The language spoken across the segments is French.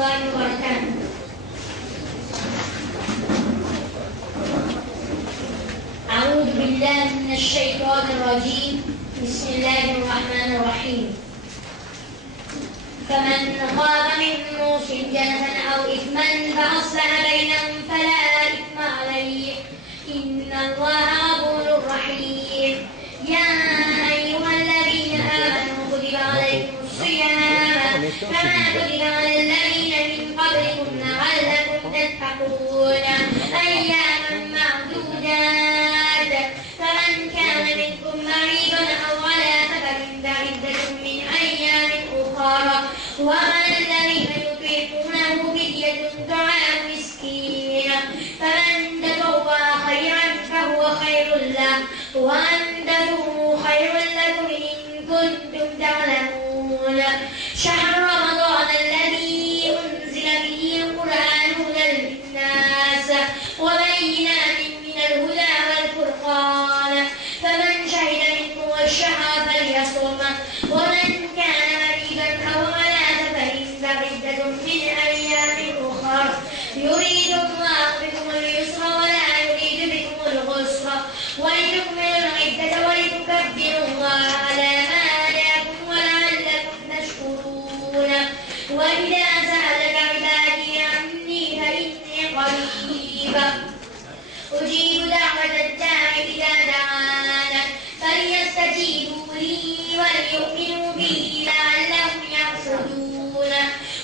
الله وبركاته. أعوذ بالله من الشيطان الرجيم. بسم الله الرحمن الرحيم. فمن خاف من موص جنفا أو إثما فأصلح بينهم فلا إثم عليه إن الله غفور رحيم. يا أيها الذين آمنوا كتب عليكم الصيام كما كتب على الذين من قبلكم لعلكم تتقون أياما معدودات فمن كان منكم مريضا أو على سفر فعدة من أيام أخرى وعلى الذين يطيقونه فدية طعام مسكين فمن تطوع خيرا فهو خير له وأن تدوموا خير لكم إن كنتم تعلمون. شهر رمضان الذي أنزل فيه القرآن هدى للناس وبينات من الهدى والفرقان فمن شهد منكم الشهر فليصم ومن كان مريضا أو على سفر فعدة من أيام أخر يريد الله بكم اليسر ولا يريد بكم العسر ولتكملوا العدة ولتكبروا الله على ما هداكم ولعلكم تشكرون. وإذا سألك عبادي عني فإني قريب أجيب دعوة الداع إذا دعان فليستجيبوا لي وليؤمنوا بي لعلهم يرشدون.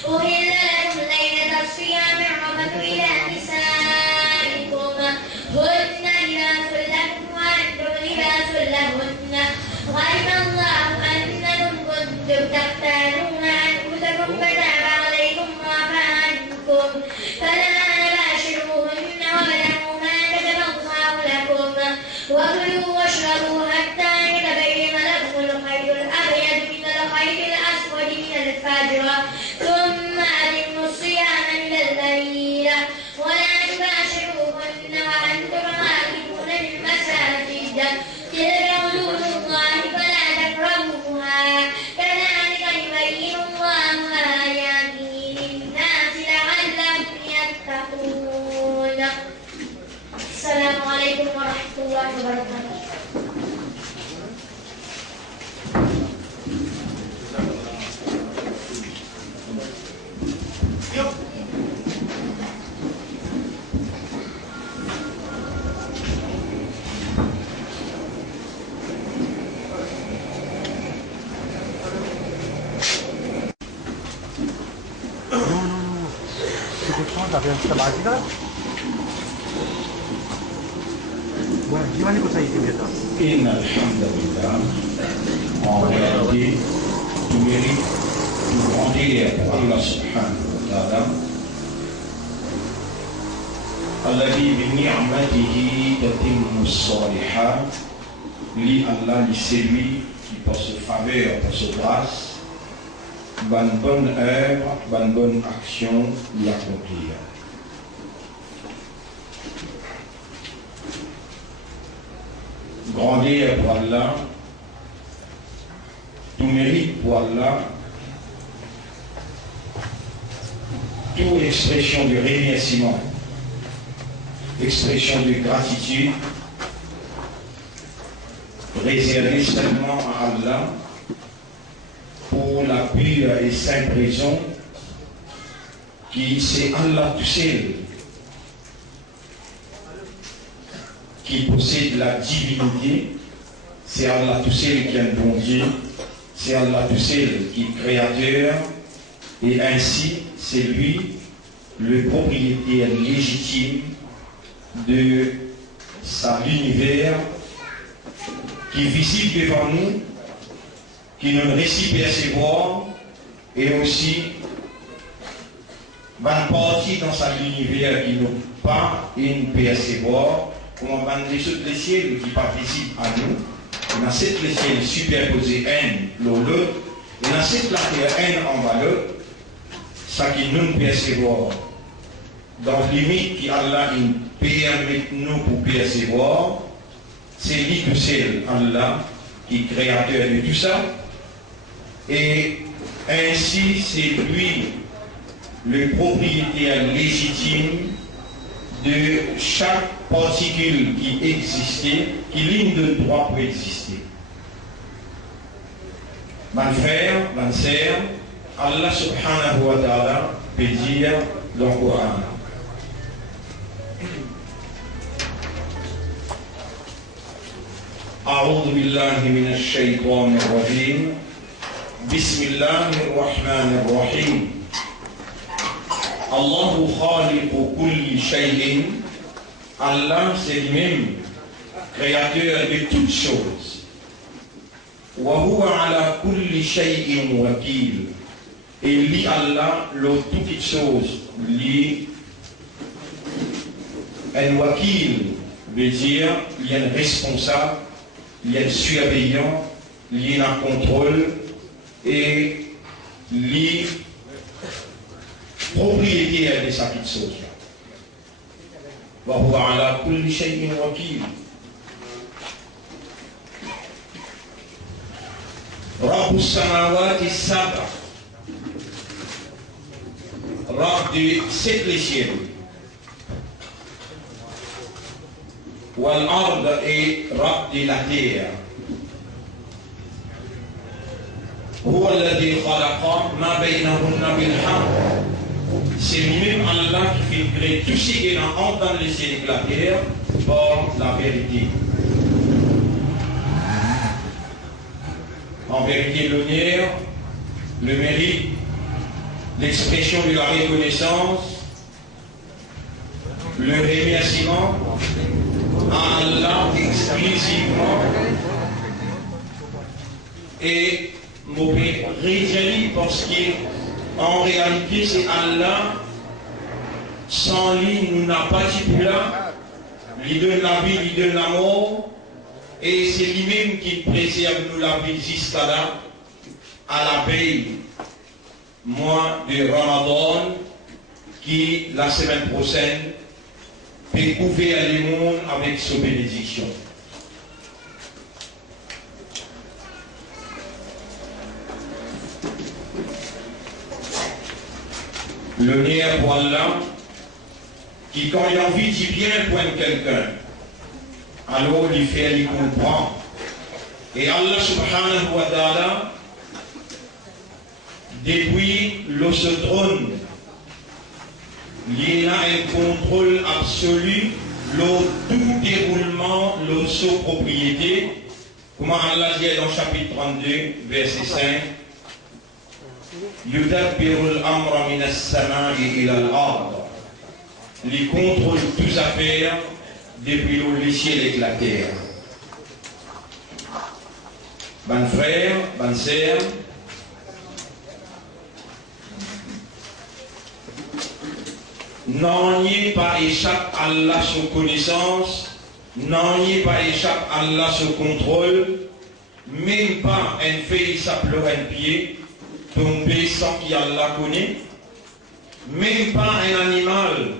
أحل لكم ليلة الصيام الرفث إلى نسائكم هن لباس لكم وأنتم لباس لهن علم الله أنكم كنتم تختانون أنفسكم فتاب عليكم وعفى عنكم فلا باشروهن وابتغوا ما كتب الله لكم وكلوا واشربوا حتى يتبين لكم الخيط الأبيض من الخيط الأسود من الفجر ثم أتموا الصيام إلى الليل ولا تباشروهن وأنتم عاكفون في المساجد تلك حدود الله فلا تقربوها كذلك يبين الله آياته للناس لعلهم يتقون. السلام عليكم ورحمة الله وبركاته. إن الحمد لله en réalité tout mérite tout grandir pour Allah subhanahu wa ta'ala الذي بنعمته تتم الصالحات li Allah li c'est lui qui par sa faveur, par sa grâce bonne œuvre, bonne action l'accomplir. Grandir pour Allah, tout mérite pour Allah, toute expression de remerciement, expression de gratitude, réservée seulement à Allah pour la pure et sainte raison qui c'est Allah tout seul qui possède la divinité, c'est Allah tout seul qui est un bon Dieu, c'est Allah tout seul qui est créateur, et ainsi c'est lui le propriétaire légitime de l'univers qui est visible devant nous, qui nous réussit percevoir, et aussi bonne partie dans l'univers qui nous pas et nous percevoir. Comment les autres les ciels qui participent à nous, on a cette les ciels superposés un l'autre, et on a cette la terre un en valeur, ça qui nous percevoir dans les limites qui Allah permet nous pour percevoir, c'est lui tout seul, Allah, qui est créateur de tout ça, et ainsi c'est lui le propriétaire légitime de chaque particule qui existait, qui ligne de droit pour exister. Mon frère, ma sœur, Allah subhanahu wa ta'ala peut dire dans le Coran. أعوذ بالله من الشيطان الرجيم بسم الله الرحمن الرحيم الله خالق كل شيء Allah c'est lui-même créateur de toutes choses وهو على كل شيء وكيل et lui Allah le toutes choses lui un wakil veut dire il y a un responsable, il y a un surveillant, il y a un contrôle et les propriétaires de sa petite chose. وهو على كل شيء وكيل. رب السماوات السبع رب de sept les cieux والأرض et رب de la terre. هو الذي خلق ما بينهن بالحق. C'est lui-même Allah qui fait créer tout ce qui est dans les cieux et la terre par la vérité. En vérité, l'honneur, le mérite, l'expression de la reconnaissance, le remerciement à Allah exclusivement et mauvais réjouis parce qu'en réalité c'est Allah, sans lui nous n'a pas de là, il donne la vie, il donne la mort et c'est lui-même qui préserve nous la vie jusqu'à là, à la veille mois de Ramadan qui la semaine prochaine peut couvrir le monde avec sa bénédiction. L'honneur pour Allah, qui quand il a envie de bien pointe quelqu'un, alors il fait, il comprend. Et Allah subhanahu wa ta'ala, depuis le trône, il a un contrôle absolu, le tout déroulement, le sous propriété, comme Allah dit dans le chapitre 32, verset 5. يدبر الأمر من السماء إلى الأرض. Il contrôle toutes affaires depuis le ciel et la terre. Bon frère, bonne sœur, n'en y pas échappe à Allah sous connaissance, n'en y pas échappe à Allah sous contrôle, même pas un fait ça pleure un pied tomber sans qu'Allah connaît, même pas un animal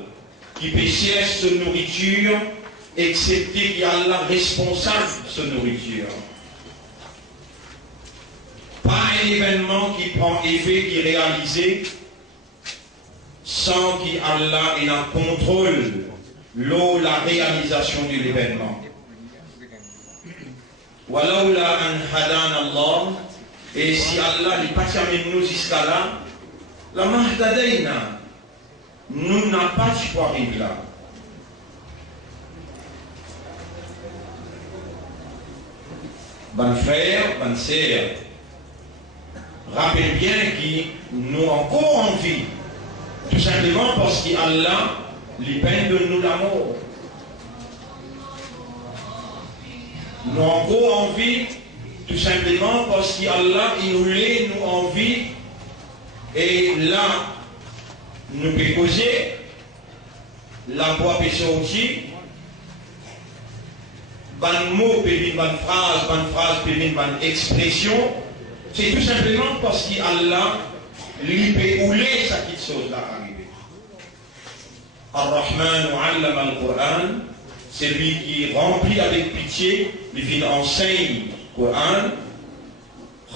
qui peut chercher sa nourriture, excepté qu'Allah responsable de sa nourriture. Pas un événement qui prend effet, qui est réalisé, sans qu'Allah ait un contrôle, la réalisation de l'événement. Walaula an hadana Allah. Et si Allah n'est pas avec nous jusqu'à là, la mahdadaina, nous n'avons pas de choix arriver là. Bon frère, bonne sœur, rappelez bien que nous avons encore envie, tout simplement parce qu'Allah lui peine de nous la mort. Nous avons encore envie, tout simplement parce qu'Allah il nous l'a nous envie et là nous pouvons causer la voix peut sortir ban mot peut venir ban phrase peut venir ban expression, c'est tout simplement parce qu'Allah lui peut ouler sa petite chose là arriver. Ar-Rahman allama al-Qur'an, c'est lui qui remplit avec pitié, lui enseigne Coran,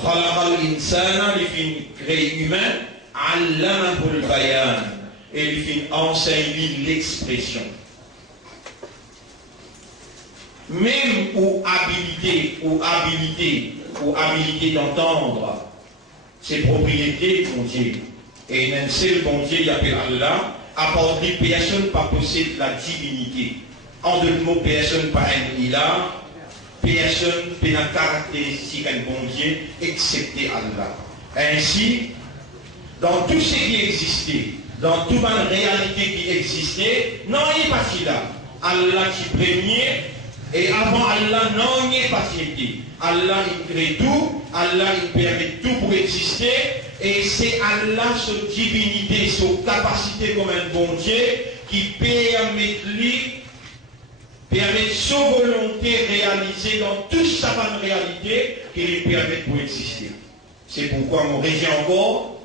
khalaqa al-insana, il fait créer humain, Allamahul bayan. Et il fait enseigner l'expression. Même ou habilité d'entendre ses propriétés, bon Dieu. Et un seul bon Dieu, il appelle Allah, apporte personne pas possède la divinité. En deux mots, personne pas un ilah, personne n'a la caractéristique d'un bon Dieu, excepté Allah. Ainsi, dans tout ce qui existait, dans toute la réalité qui existait, non, il n'est pas si là. Allah qui premier, et avant Allah, non, il n'est pas si. Allah, il crée tout, Allah, il permet tout pour exister, et c'est Allah, sa divinité, sa capacité comme un bon Dieu, qui permet sa volonté réalisée dans toute sa bonne réalité, qui lui permet pour exister. C'est pourquoi on régit encore.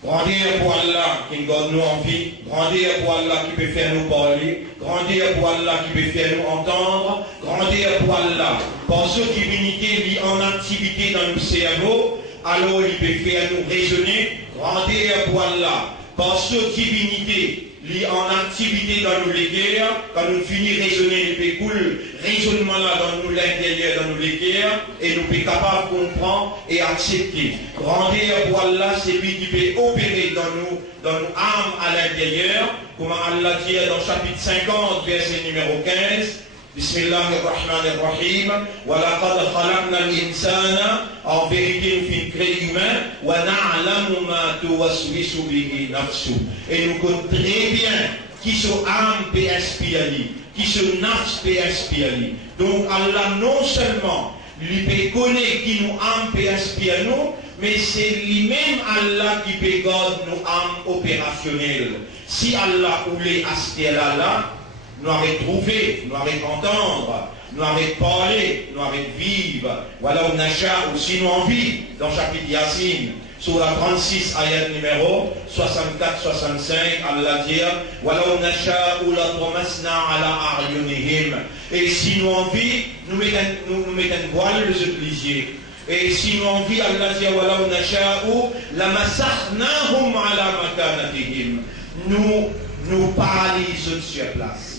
Grandir pour Allah qui nous donne envie, grandir pour Allah qui peut faire nous parler, grandir pour Allah qui peut faire nous entendre, grandir pour Allah par sa divinité liée en activité dans nos cerveaux, alors il peut faire nous raisonner, grandir pour Allah par sa divinité liée en activité dans nos léguères, quand nous finissons de raisonner, il peut couler raisonnement là dans nous l'intérieur, dans nos léguères, et nous sommes capables de comprendre et accepter. Grandir pour Allah, c'est lui qui peut opérer dans nos âmes à l'intérieur, comme Allah dit dans chapitre 50, verset numéro 15. Bismillahirrahmanirrahim. Wa laqad khalaqna al-insana, en vérité nous sommes créés humains, wa na'lamu ma tuwaswisu bihi nafsu. Et nous connaissons très bien qui son âme peut inspirer, qui son nafs peut inspirer. Donc Allah non seulement lui peut connaître qui nous âme peut inspirer nous, mais c'est lui-même Allah qui peut garder nos âmes opérationnelles. Si Allah voulait aspirer là, nous arrêtons de trouver, nous arrêtons d'entendre, nous arrêtons de parler, nous arrêtons de vivre. Voilà, on a aussi nous envie dans chapitre Yassine, sur la 36, ayat numéro 64-65, Allah dit, voilà, on a ou la promasna ala aryunihim. Et si nous envie, nous mettons un voile les utilisés. Et si nous envie, Allah dit, voilà, on a ou la masakhnahum ala makanatihim. Nous paralysons sur place.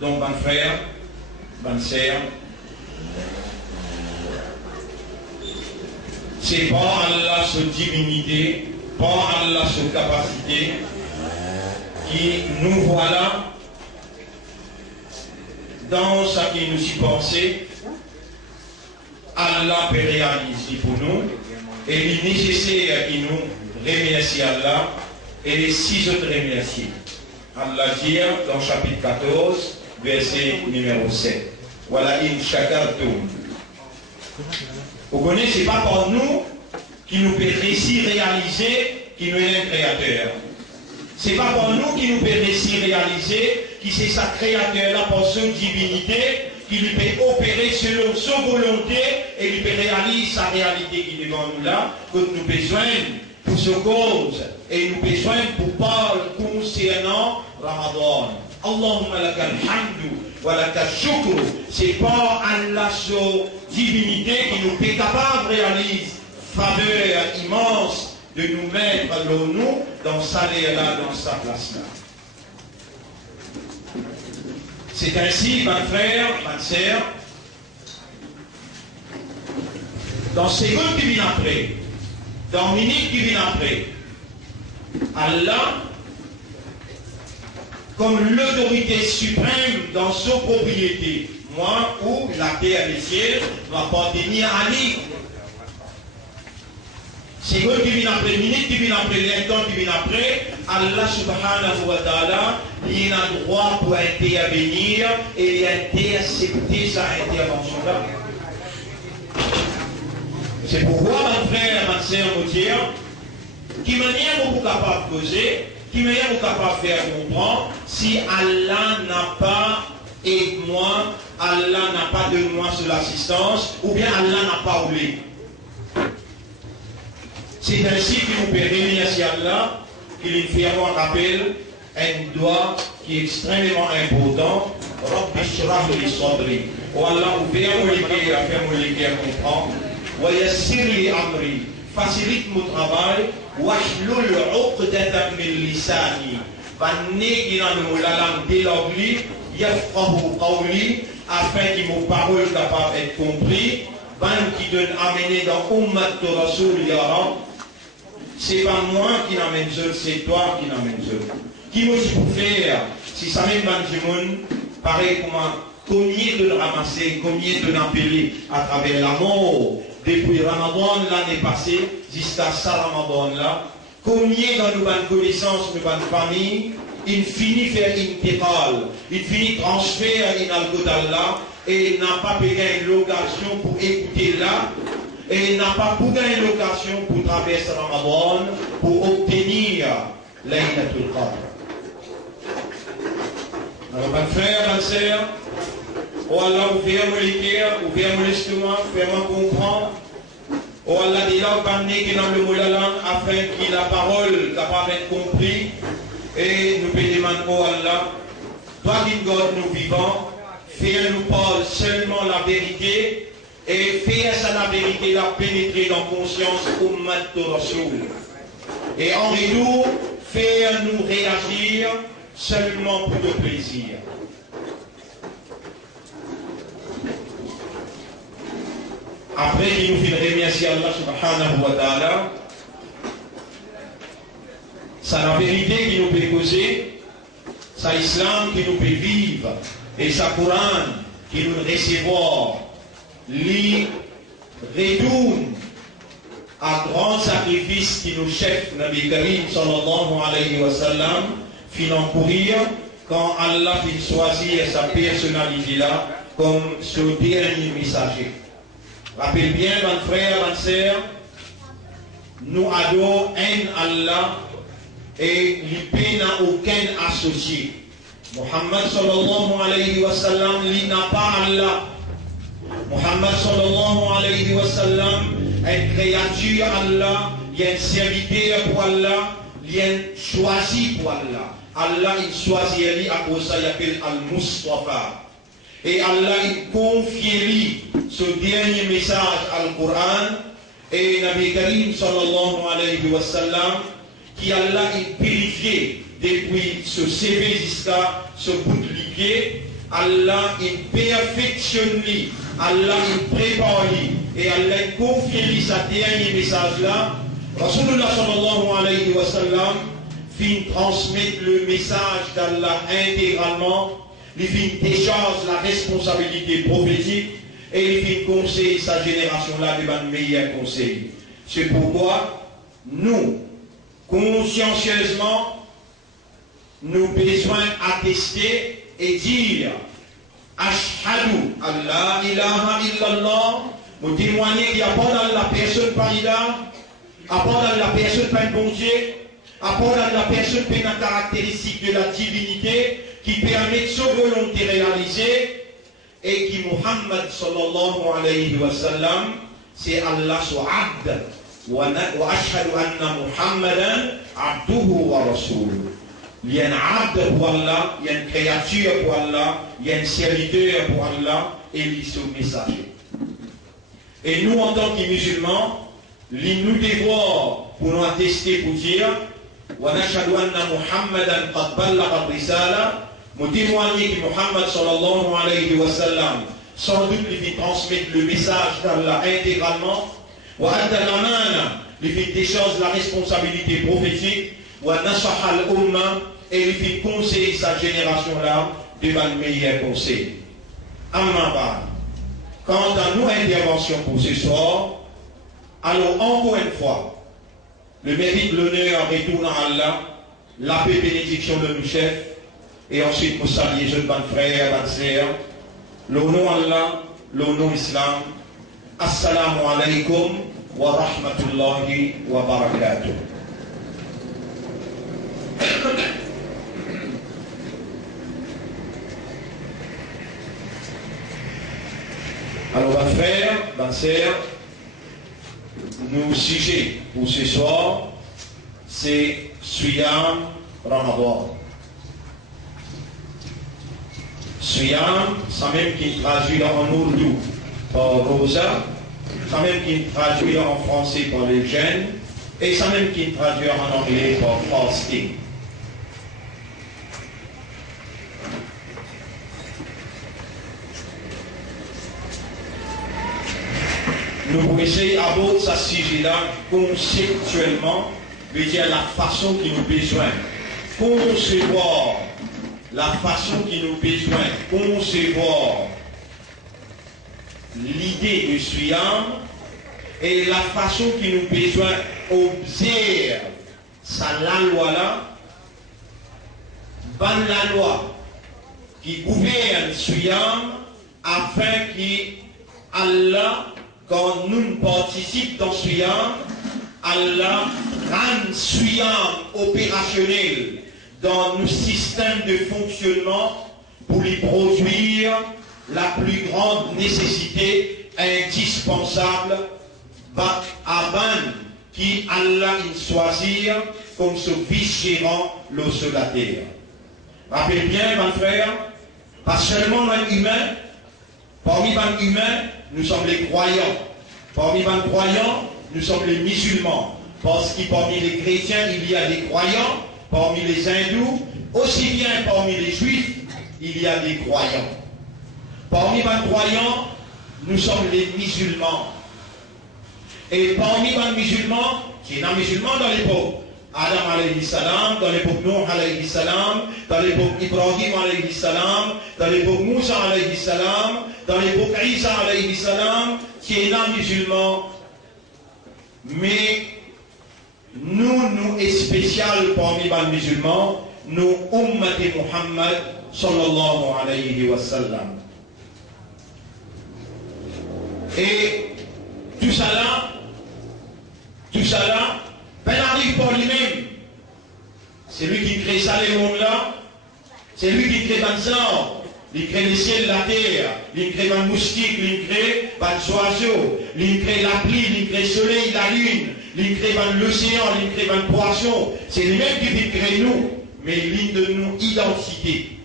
Donc, bonne frère, bonne sœur, c'est par Allah sa divinité, par Allah sa capacité, qui nous voilà dans ce qui nous y pensait. Allah peut réaliser pour nous, et il est nécessaire qu'il nous remercie Allah, et les 6 autres remercier. Allah dit dans chapitre 14, verset numéro 7. Voilà, in shakartum. Vous connaissez, ce n'est pas pour nous qui nous peut réussir réaliser qui nous est un créateur. Ce n'est pas pour nous qui nous peut réussir réaliser qui c'est sa créateur là pour son divinité, qui lui peut opérer selon sa volonté et lui peut réaliser sa réalité qui est devant nous là, que nous besoin pour sa cause et nous besoin pour parler concernant Ramadan. Allahumma lakal hamdu wa lakal shukru. C'est pas Allah sa divinité qui nous est capable de réaliser faveur immense de nous mettre nous dans sa là, dans sa place là. C'est ainsi, ma frère, ma sœur, dans secondes qui viennent après, dans minutes qui viennent après, Allah, comme l'autorité suprême dans sa propriété, moi ou la terre et les cieux, m'appartenir à lui. Secondes qui viennent après, minutes qui viennent après, l'instant qui viennent après, Allah subhanahu wa ta'ala, il a droit pour intervenir et intercepter sa intervention-là. C'est pourquoi, mon frère, ma sœur, me dire, qui manière vous capable de poser, qui manière vous capable de faire comprendre, si Allah n'a pas aidé moi, Allah n'a pas de moi sur l'assistance, ou bien Allah n'a pas voulu. C'est ainsi qu'il nous peut remercier Allah, qu'il nous fait avoir un rappel, un doigt qui est extrêmement important. Rabbi shrah li sadri. Oh Allah, ouvre mon cœur, fais mon cœur comprendre. Wa yassir li amri. facilite mon travail. Wahlul uqdatan min lisani. Vanné qui dans la langue de l'anglais, yafqahu qawli, afin que mon parole capable d'être compris. Van qui donne amener dans Ummat de Rasoul Yara. C'est pas moi qui n'amène seul, c'est toi qui n'amène seul. Qui moi je peux faire si ça même dans le monde, pareil comment combien de le ramasser, combien de l'empiler à travers la mort depuis Ramadan l'année passée jusqu'à ça Ramadan là. Combien dans nos bonnes connaissances, nos bonnes familles, il finit faire intégrale, il finit transfert in al-Qudallah et n'a pas gagné l'occasion pour écouter là. Et n'a pas pour gagner l'occasion pour traverser Ramadan, pour obtenir Laylatul Qadr. Alors, mes frères, mes sœurs, oh Allah, ouvrez-moi les cœurs, ouvrez-moi l'estomac, faites-moi comprendre. Oh Allah, dis-leur, pamenez qui dans le mot de la langue, afin que la parole capable d'être comprise. Et nous pouvons demander, oh Allah, toi qui gardes nous vivants, fais-nous parler seulement la vérité. Et faire ça la vérité, la pénétrer dans la conscience Ummat de Rasoul. Et en retour, faire nous réagir seulement pour le plaisir. Après, il nous fait remercier Allah subhanahu wa ta'ala. C'est la vérité qui nous peut causer, c'est l'islam qui nous peut vivre, et c'est le Coran qui nous recevoir. Li retourne à grand sacrifice qui nous chef Nabi Karim sallallahu alayhi wa sallam fin encourir quand Allah fit choisir sa personnalité là comme ce dernier messager. Rappelle bien, mon frère, ma sœur, nous adorons un Allah et il n'a aucun associé. Muhammad sallallahu alayhi wa sallam, il n'a pas Allah. Muhammad sallallahu alayhi wa sallam est une créature Allah, il est un serviteur pour Allah, il est choisi pour Allah. Allah il choisit lui à cause ça il appelle Al-Mustafa. Et Allah il confie lui ce dernier message Al-Quran et Nabi Karim sallallahu alayhi wa sallam qui Allah il purifié depuis ce CV jusqu'à ce bout de l'idée. Allah il perfectionne lui, Allah il prépare lui et Allah il confie lui sa dernier message là. Rasulullah sallallahu alayhi wa sallam fin transmettre le message d'Allah intégralement, il fin décharge la responsabilité prophétique et il fin conseiller sa génération là devant le meilleur conseil. C'est pourquoi nous, consciencieusement, nous besoin attester et dire Ashhadu Allah ilaha illallah, nous témoigner qu'il n'y a pas dans la personne par là, à part dans la personne par un bon Dieu, à part dans la personne par une caractéristique de la divinité qui permet de sa volonté réalisée et qui Muhammad sallallahu alayhi wa sallam, c'est Allah son abd. Wa ashhadu anna Muhammadan abduhu wa rasuluh. Il y a un abd pour Allah, il y a une créature pour Allah, il y a un serviteur pour Allah et il est son messager. Et nous, en tant que musulmans, nous devons pour nous attester pour dire وَنَشْهَدُ أَنَّ مُحَمَّدًا قَدْ بَلَّغَ الرِّسَالَةَ nous témoignons que Muhammad sallallahu alayhi wa sallam sans doute lui transmettre le message d'Allah intégralement وَأَدَّى الْأَمَانَةَ lui fait décharge la responsabilité prophétique وَنَصَحَ الْأُمَّةَ et lui fait conseiller sa génération là devant le meilleur conseil. Amma ba'd. Quant à nos interventions pour ce soir, alors encore une fois, le mérite, l'honneur retourne à Allah, la paix et bénédiction de nos chefs, et ensuite pour saluer jeunes bonnes frères, bonnes sœurs, l'honneur Allah, l'honneur Islam. Assalamu alaikum wa rahmatullahi wa barakatuh. Alors, bonnes frères, bonnes sœurs, nos sujets pour ce soir, c'est Siyam Ramadan. Siyam, ça même qui traduit en ourdou par Rosa, ça même qui est traduit en français par les jeunes, et ça même qui est traduit en anglais par fasting. Nous pouvons essayer d'aborder ce sujet-là conceptuellement, veut dire la façon qui nous besoin. Concevoir la façon qui nous besoin, concevoir l'idée de Suyam et la façon qui nous besoin observe ça la loi là, ban la loi qui gouverne Suyam afin qu'Allah, quand nous participons dans Suyam, Allah rend Suyam opérationnel dans nos systèmes de fonctionnement pour lui produire la plus grande nécessité indispensable avant qui Allah choisir comme ce vice-gérant l'eau sur la terre. Rappelez bien, mon frère, pas seulement les humains, parmi les humains, nous sommes les croyants. Parmi les croyants, nous sommes les musulmans. Parce que parmi les chrétiens, il y a des croyants. Parmi les hindous, aussi bien parmi les juifs, il y a des croyants. Parmi les croyants, nous sommes les musulmans. Et parmi les musulmans, qui est un musulman dans l'époque Adam alayhi salam, dans l'époque Nuh alayhi salam, dans l'époque Ibrahim alayhi salam, dans l'époque Moussa alayhi salam, dans l'époque Isa alayhi salam, qui est un musulman. Mais nous est spécial parmi les musulmans, nous ummat Muhammad sallallahu alayhi wa sallam. Et tout ça là, ben arrive par lui-même. C'est lui qui crée ça, les mondes là. C'est lui qui crée les arbres. Il crée les ciels, la terre. Il crée les moustiques, il crée les oiseaux. Il crée la pluie, il crée le soleil, la lune. Il crée l'océan, il crée les poissons. C'est lui-même qui crée nous. Mais il de nous identité.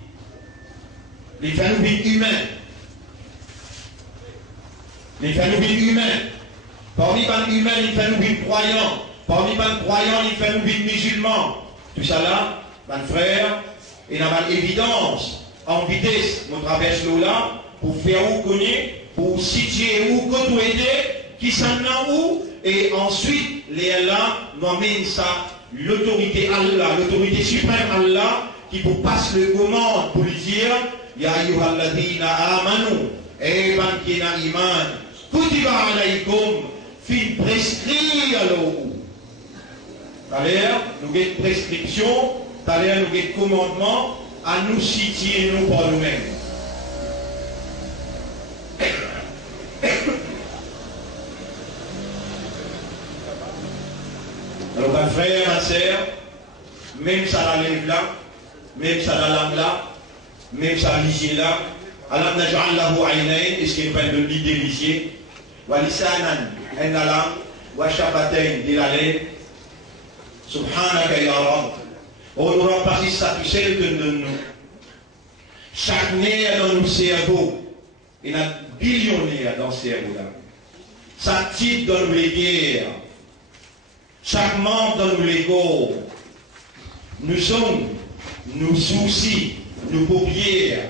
Il fait nous vivre humains. Il fait nous vivre humains. Parmi les humains, il fait nous vivre croyants. Parmi les croyants, il fait nous vivre musulmans. Tout ça là, mes frères, il y a une évidence en vitesse, nous traversons l'eau là, pour faire où connaître, pour situer où, qu'on aider, qui s'en a où, et ensuite, les là, nous amènent ça, l'autorité Allah, l'autorité suprême Allah, qui vous passe le commande pour lui dire, Ya ayyuhalladhina amanu, et ban qui n'a iman, kutiba alaykum, fin prescrire l'eau. D'ailleurs, nous avons une prescription, d'ailleurs, nous avons un commandement à nous situer nous par nous-mêmes. Alors, mes frères, ma sœur, même ça la lève là, même ça la langue là, même ça l'isier là, Allah naj'al lahu aynayn, est-ce qu'il y a une de l'idée l'isier, wa lisanan, en la langue, wa shafatain, de la lèvre, subhanaka ya Rabb. On n'aura pas si ça tout seul que nous. Chaque nerf dans nos cerveaux, il y a billionnaires dans ce cerveau-là. Chaque type dans nos guerres, chaque membre dans nos corps. Nous sommes, nos soucis, nos paupières,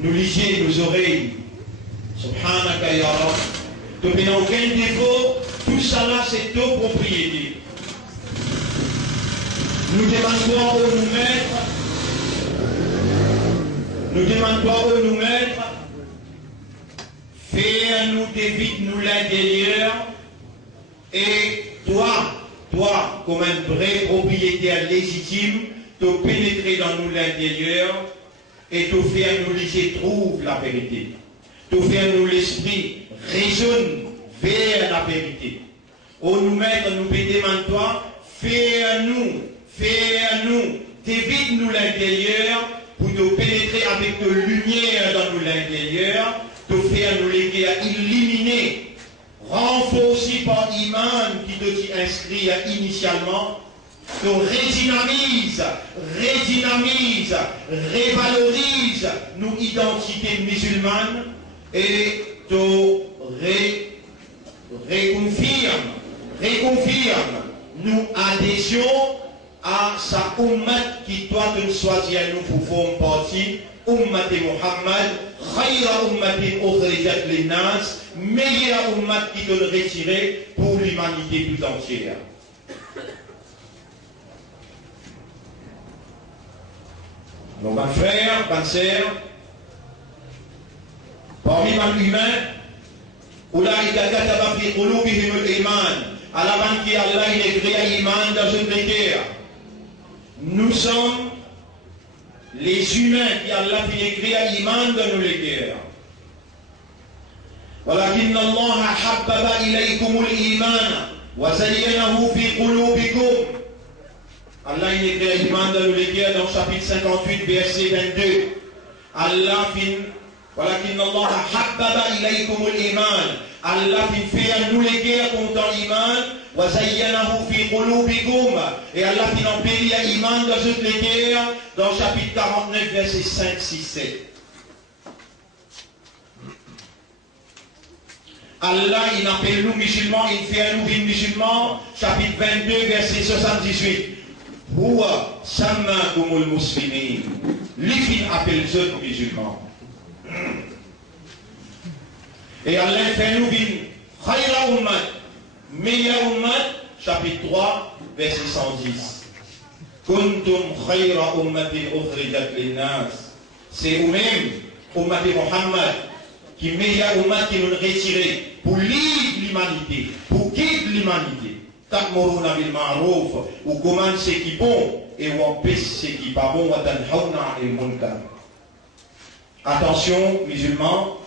nos lisiers, nos oreilles. Subhanaka ya Rabb. Donc il n'y a aucun défaut, tout ça là c'est nos propriétés. Nous demandons au nous mettre, faire-nous d'éviter nous l'intérieur, et toi, comme un vrai propriétaire légitime, te pénétrer dans nous l'intérieur, et te faire nous laisser trouver la vérité. Te faire nous l'esprit raisonne vers la vérité. Au nous mettre, nous demandons toi, faire-nous, évite-nous l'intérieur pour nous pénétrer avec de lumière dans nous l'intérieur, te faire nous léguer à éliminer, renforcer par iman qui te inscrit initialement, te rédynamise, révalorise nos identités musulmanes et te réconfirme nous adhésion à sa ummat qui doit nous choisir nous pour former partie ummat Muhammad khayra ummatin ukhrijat linnas, meilleure ummat qui doit le retirer pour l'humanité tout entière. Donc, mes frères, mes sœurs, parmi les humains, Oulaïka kataba fi qulubihim al-iman, à l'avant qui Allah il écrit l'iman dans ce critère. Nous sommes les humains qui Allah fait écrire l'iman dans nos cœurs. ولكن الله حبب إليكم الإيمان وزينه في قلوبكم. Allah il écrit l'iman dans nos cœurs dans chapitre 58 verset 22. Allah fin ولكن الله حبب إليكم الإيمان. Allah fait à nous les cœurs content l'iman وزينه في قلوبكم. Et Allah fait embellir l'iman dans toutes les cœurs dans chapitre 49 verset 5, 6, 7. Allah il appelle nous musulmans, il fait à nous des musulmans, chapitre 22 verset 78. Huwa sammakumul muslimin. Lui appelle ceux musulmans. Et Allah fait nous une khayra ummat, meilleure ummat, chapitre 3, verset 110. Kuntum khayra ummatin ukhrijat linnas. C'est vous-même, ummat Muhammad, qui meilleure ummat qui nous retiré pour livre l'humanité, pour guider l'humanité. Ta'muruna bil ma'ruf, ou commande ce qui est bon, et ou empêche ce qui n'est pas bon, wa tanhawna anil munkar. Attention, musulmans,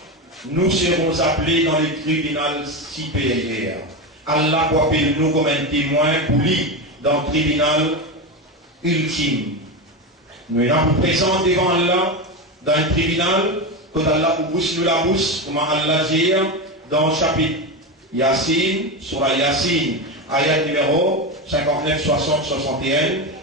nous serons appelés dans le tribunal supérieur. Allah doit appeler nous comme un témoin pour lui dans le tribunal ultime. Nous sommes présents devant Allah dans un tribunal, quand Allah vous bouche nous la bouche, comme Allah dit dans le chapitre Yassine, surah Yassine, ayat numéro 59, 60, 61.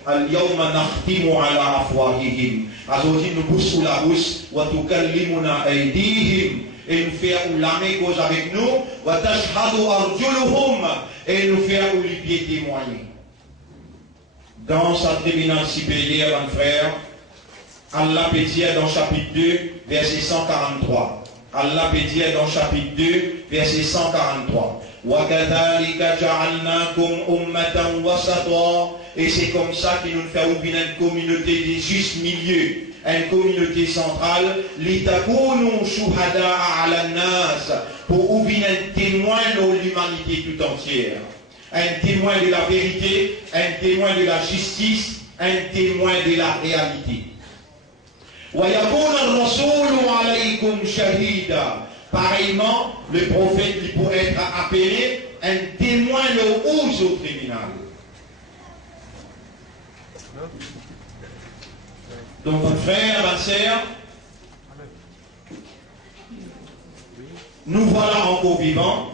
Al-yawma nakhtimu ala afwahihim. Aujourd'hui, nous bouche sous la bouche, wa tukallimuna aydihim. Et nous faire la main cause avec nous, wa tashhadu arjuluhum. Et nous faire les pieds témoigner. Dans sa tribunal supérieur, mon frère, Allah peut dire dans chapitre 2, verset 143. Allah peut dire dans chapitre 2, verset 143. وَكَذَلِكَ جَعَلْنَاكُمْ أُمَّةً وَسَطًا. Et c'est comme ça qu'il nous fait ouvrir une communauté des justes milieux, une communauté centrale, لِتَكُونُوا شُهَدَاءَ عَلَى النَّاسِ, pour ouvrir un témoin de l'humanité tout entière. Un témoin de la vérité, un témoin de la justice, un témoin de la réalité. وَيَكُونَ الرَّسُولُ عَلَيْكُمْ شَهِيدًا. Pareillement, le prophète il pourrait être appelé un témoin le rouge au tribunal. Donc, mon frère, ma sœur, nous voilà encore vivants.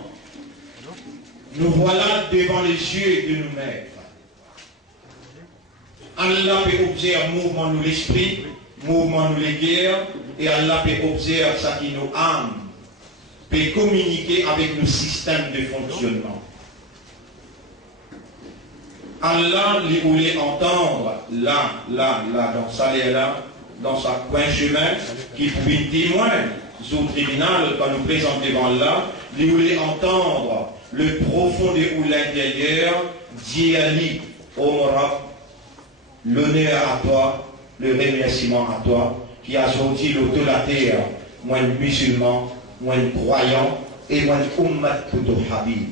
Nous voilà devant les yeux de nos maîtres. Allah peut observer mouvement nous l'esprit, mouvement nous les guerres, et Allah peut observer ça qui nous âme, peut communiquer avec nos systèmes de fonctionnement. Allah lui voulait entendre là, dans sa là, dans sa coin chemin, qui pouvait témoigner au tribunal quand nous présentons devant Allah, lui voulait entendre le profond ou l'intérieur, d'Yali, Omra, l'honneur à toi, le remerciement à toi, qui a sorti l'auto de la terre, moi musulman, moi croyant, et moi ummat kuto habib.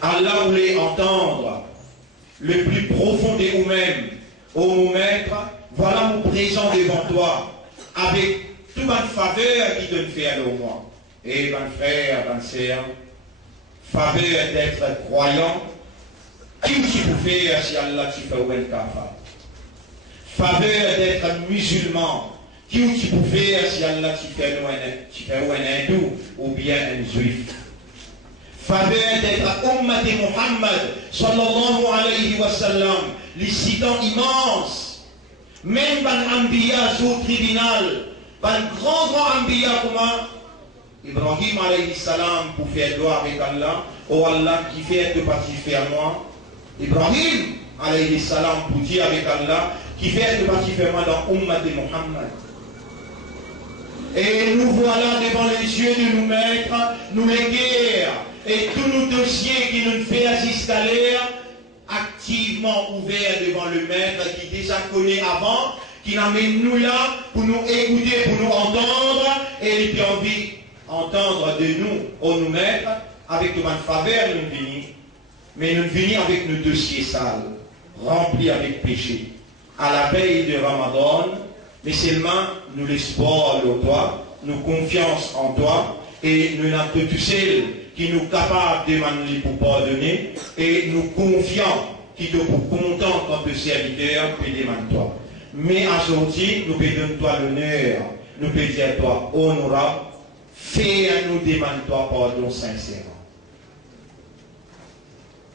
Allah voulait entendre le plus profond de vous-même, ô mon maître, voilà mon présent devant toi, avec toute ma faveur qui te fait à moi. Et mon frère, ma sœur, faveur d'être croyant, qui tu peux faire si Allah tu fais un kafa? Faveur d'être musulman, qui tu peux faire si Allah tu fais un hindou ou bien un juif? Faveur d'être ummat Muhammad sallallahu alayhi wa sallam, les citants immenses, même dans l'ambiya au tribunal, dans le grand ambiya comment Ibrahim alayhi salam pour faire doigt avec Allah, oh Allah qui fait de participer à moi. Ibrahim alayhi salam pour dire avec Allah, qui fait de participer à moi dans l'Umma de Muhammad. Et nous voilà devant les yeux de nous maîtres, nous les guerres, et tous nos dossiers qui nous fait assister à l'air, activement ouverts devant le maître qui déjà connaît avant, qui l'amène nous là pour nous écouter, pour nous entendre, et il a envie entendre de nous, au nous maîtres, avec une faveur nous venir, mais nous venir avec nos dossiers sales, remplis avec péché, à la veille de Ramadan, mais seulement nous l'espoir en toi, nous confiance en toi, et nous n'avons que tout seul qui nous capable de demander pour pardonner, et nous confiants qui te pour content quand le serviteur peut demander toi. Mais aujourd'hui, nous payons toi l'honneur, nous payons toi honorable, fais à nous demander toi pardon sincèrement.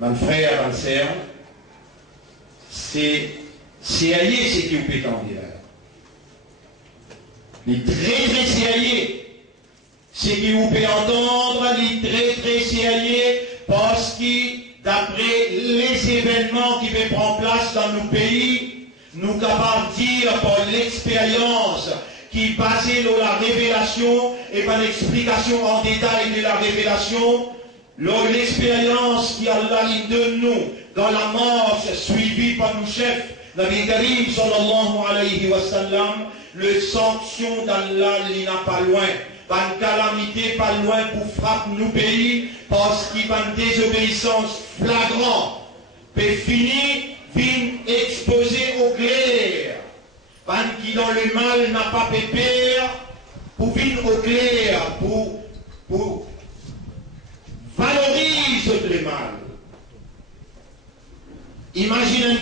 Mon frère, ma sœur, c'est allié ce qui vous peut en dire. Les très sérieux, ce qui vous peut entendre, les très sérieux, parce que d'après les événements qui vont prendre place dans nos pays, nous capables de dire par l'expérience qui passait dans la révélation et par l'explication en détail de la révélation, l'expérience qui Allah donne nous dans la marche suivie par nos chefs, Nabi Karim sallallahu alayhi wa sallam, le sanction d'Allah il n'a pas loin, pas une calamité pas loin pour frapper nos pays, parce qu'il y a une désobéissance flagrante, peut finir, vient exposé au clair, pas qui dans le mal n'a pas pépère, pour venir au clair, pour valoriser le mal. Imagine un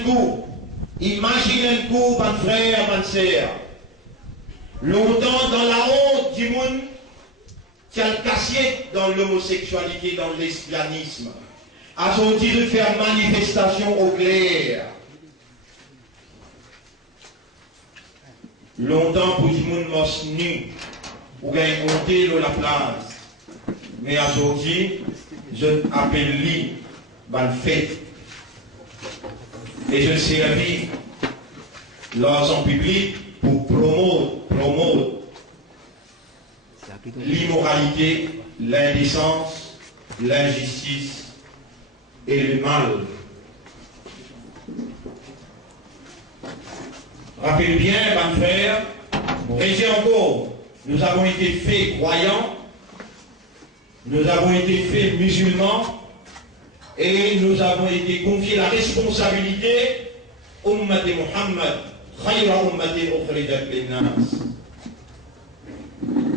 coup, mon frère, ma sœur. Longtemps dans la honte du monde, tu as le cassier dans l'homosexualité, dans l'espianisme. Aujourd'hui de faire manifestation au clair. Longtemps pour du monde mos nu, ou bien honté dans la place. Mais aujourd'hui, je appelle lui, ban fête. Et je servis l'argent public pour promouvoir l'immoralité, l'indécence, l'injustice et le mal. Rappelez bien, mon frère, et j'ai encore, nous avons été faits croyants, nous avons été faits musulmans, et nous avons été confiés la responsabilité Ummat Muhammad, khayra ummatin ukhrijat linnas.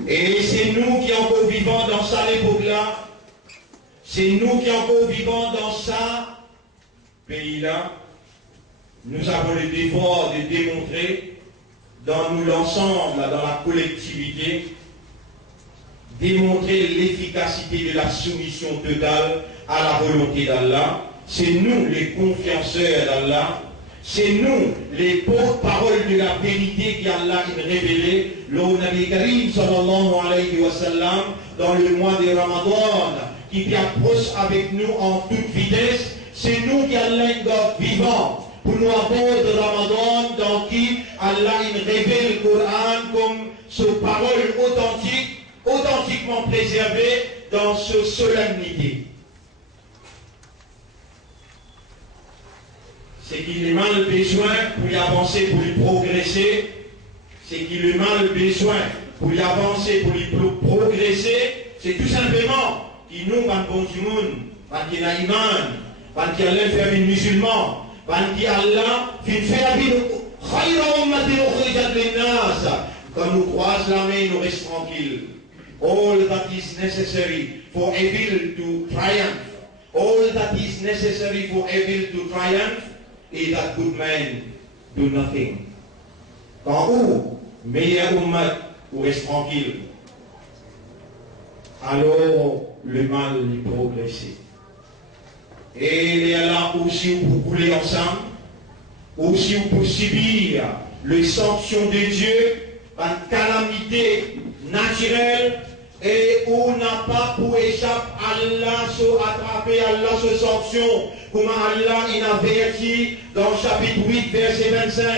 Et c'est nous qui encore vivons dans ça époque-là, c'est nous qui encore vivons dans ça pays-là, nous avons le devoir de démontrer dans nous l'ensemble, dans la collectivité, démontrer l'efficacité de la soumission totale à la volonté d'Allah. C'est nous les confianceurs d'Allah. C'est nous les porte-paroles de la vérité qu'Allah a révélée. Le Nabi Karim sallallahu alayhi wa sallam dans le mois de Ramadan qui approche avec nous en toute vitesse. C'est nous qui Allah est vivant pour nous apporter de Ramadan dans qui Allah révèle le Coran comme sa parole authentique, authentiquement préservée dans ce solennité. C'est qu'il est mal besoin pour y avancer, pour y progresser. C'est qu'il est mal besoin pour y avancer, pour y progresser. C'est tout simplement qu'il nous, quand bon du monde, quand il a iman, quand il a fait un musulman, quand il a Allah, fait la vie quand nous croisons la main, nous restons tranquilles. All that is necessary for evil to triumph. All that is necessary for evil to triumph is that good men do nothing. Quand où, meilleur ummat, vous restez tranquille. Alors, le mal est progressé. Et il y a là aussi pour couler ensemble, aussi pour subir les sanctions de Dieu, par calamité naturelle, Et on n'a pas pour échapper à Allah, attraper Allah, ce sanction, comme Allah il avertit dans le chapitre 8, verset 25.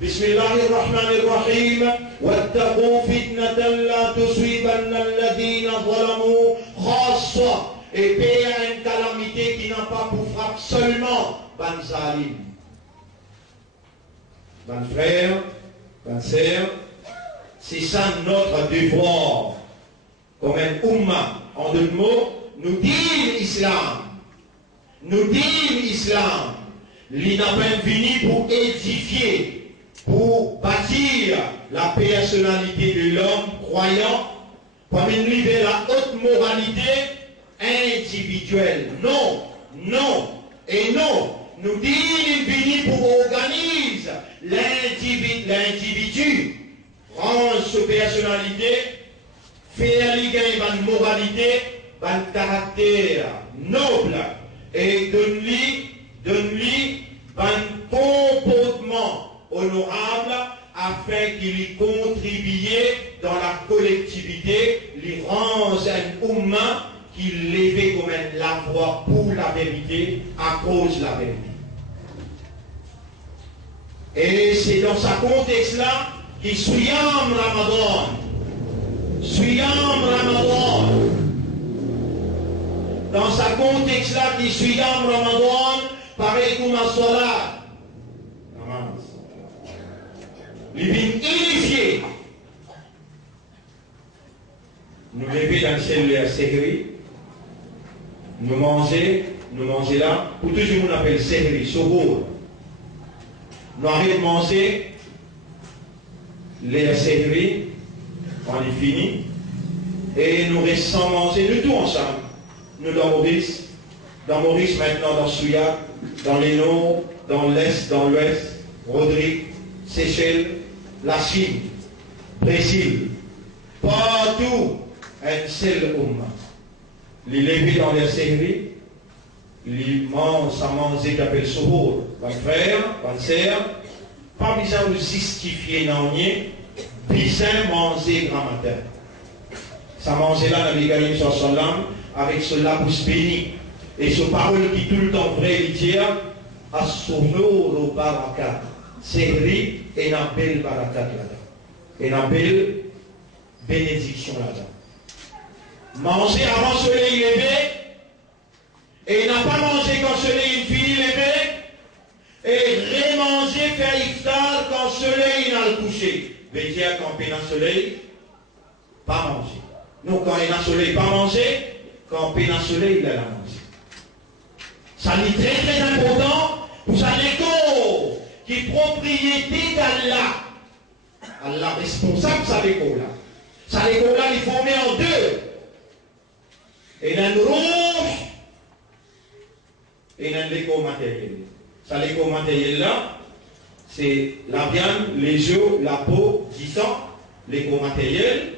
Bismillahirrahmanirrahim. Wattaqu fitnatan la tusibanna alladhina zalamu khassa. Et payer une calamité qui n'a pas pour frappe seulement ban zalim. Ban frère, ban sœur, c'est ça notre devoir. Comme un umma, en deux mots, nous dit l'islam. Nous dit l'islam. Il n'a pas fini pour édifier, pour bâtir la personnalité de l'homme croyant, comme une vers la haute moralité individuelle. Non, non et non. Nous dit il finit pour organiser l'individu, range sa personnalité, faire une moralité, un caractère noble et donne-lui un comportement honorable afin qu'il y contribue dans la collectivité, lui rend un humain qui lève comme la voix pour la vérité à cause de la vérité. Et c'est dans ce contexte-là qu'il Siyam Ramadan. Siyam Ramadan. Dans ce contexte-là qu'il Siyam Ramadan, pareil comme un salat. Il vient unifier. Nous lever dans le ciel de la série. Nous manger là. Pour tout le monde appelle série, sobour. Nous arrêtons de manger les séries, on est fini. Et nous restons manger, nous tous ensemble. Nous dans Maurice maintenant dans Souillac, dans les Nord, dans l'Est, dans l'Ouest, Rodrigue, Seychelles, la Chine, Brésil, partout, un seul homme. Les levés dans les séries, les mange, ça mange qui appelle Sohour, mon frère, mon sœur, pas besoin de justifier non rien, besoin de manger grand matin. Ça mange là dans l'Égalim sur son âme, avec ce labousse béni, et ce parole qui tout le temps vrai, il dit, à Sohour au baraka, série, et une belle baraka là-dedans, et une belle bénédiction là-dedans. Manger avant le soleil levé, et il n'a pas mangé quand le soleil finit levé, et remanger, faire iftar quand le soleil n'a le couché. Veut dire quand il y a le soleil, pas manger. Non, quand il y a le soleil, pas manger, quand il y a le soleil, il a la manger. Ça est très très important pour ça l'écho qui est propriété d'Allah. Allah responsable de ça l'écho là. Ça l'écho là, il faut mettre en deux. Et dans le rouge, et dans l'écho matériel. Ça, l'écho matériel là, c'est la viande, les œufs, la peau, du sang. L'écho matériel,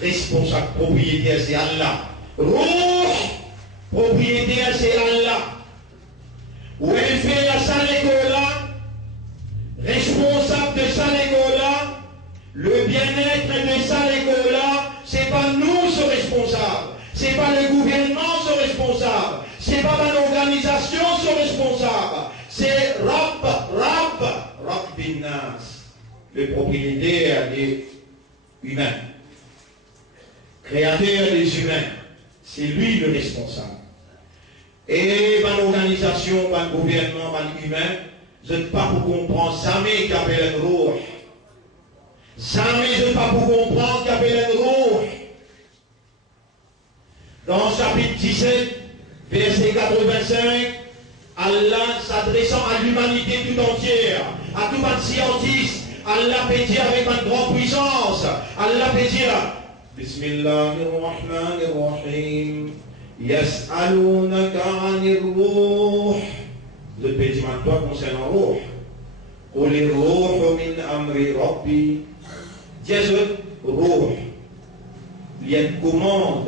responsable, propriétaire, c'est Allah. Rouge, propriétaire, c'est Allah. Où elle fait la salle l'écho là, responsable de ça l'écho là, le bien-être de ça l'écho là, c'est pas nous ce responsable. Ce n'est pas le gouvernement qui est responsable. Ce n'est pas l'organisation qui est responsable. C'est Rabb bin Nas, le propriétaire des humains, créateur des humains. C'est lui le responsable. Et l'organisation, le gouvernement, l'humain, je ne sais pas pour comprendre jamais qu'appelle un rouh. Jamais je ne sais pas pour comprendre qu'appelle un rouh. Dans le chapitre 17, verset 85, Allah s'adressant à l'humanité tout entière, à tout un scientiste, Allah peut dire avec une grande puissance, Allah peut dire Bismillahirrahmanirrahim, Yas'alunaka 'anir ruh. Le petit toi concernant ruh. Qul ruh min amri rabbi. Dieu ruh. Il y a une commande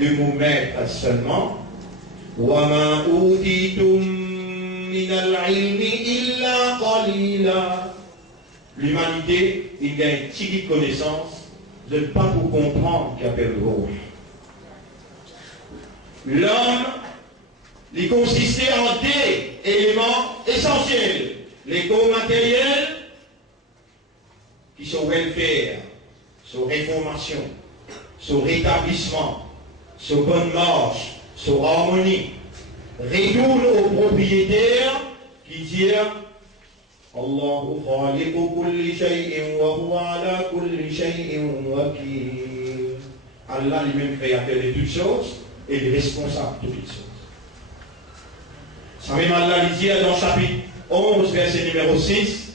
de mon maître seulement. وَمَا أُوتِيتُم مِّنَ الْعِلْمِ إِلَّا قَلِيلًا. L'humanité, il y a une petite connaissance, vous n'êtes pas pour comprendre qu'il appelle roh. L'homme, il consistait en deux éléments essentiels. Les corps matériels, qui sont welfare, sont réformation, sont rétablissement, sont bonne marche, sont harmonie. Retourne au propriétaire qui dit Allahu khaliqu kulli shay'in wa huwa ala kulli shay'in wakil. Allah lui-même créateur de toutes choses et le responsable de toutes choses. Ça même Allah dit dans chapitre 11, verset numéro 6,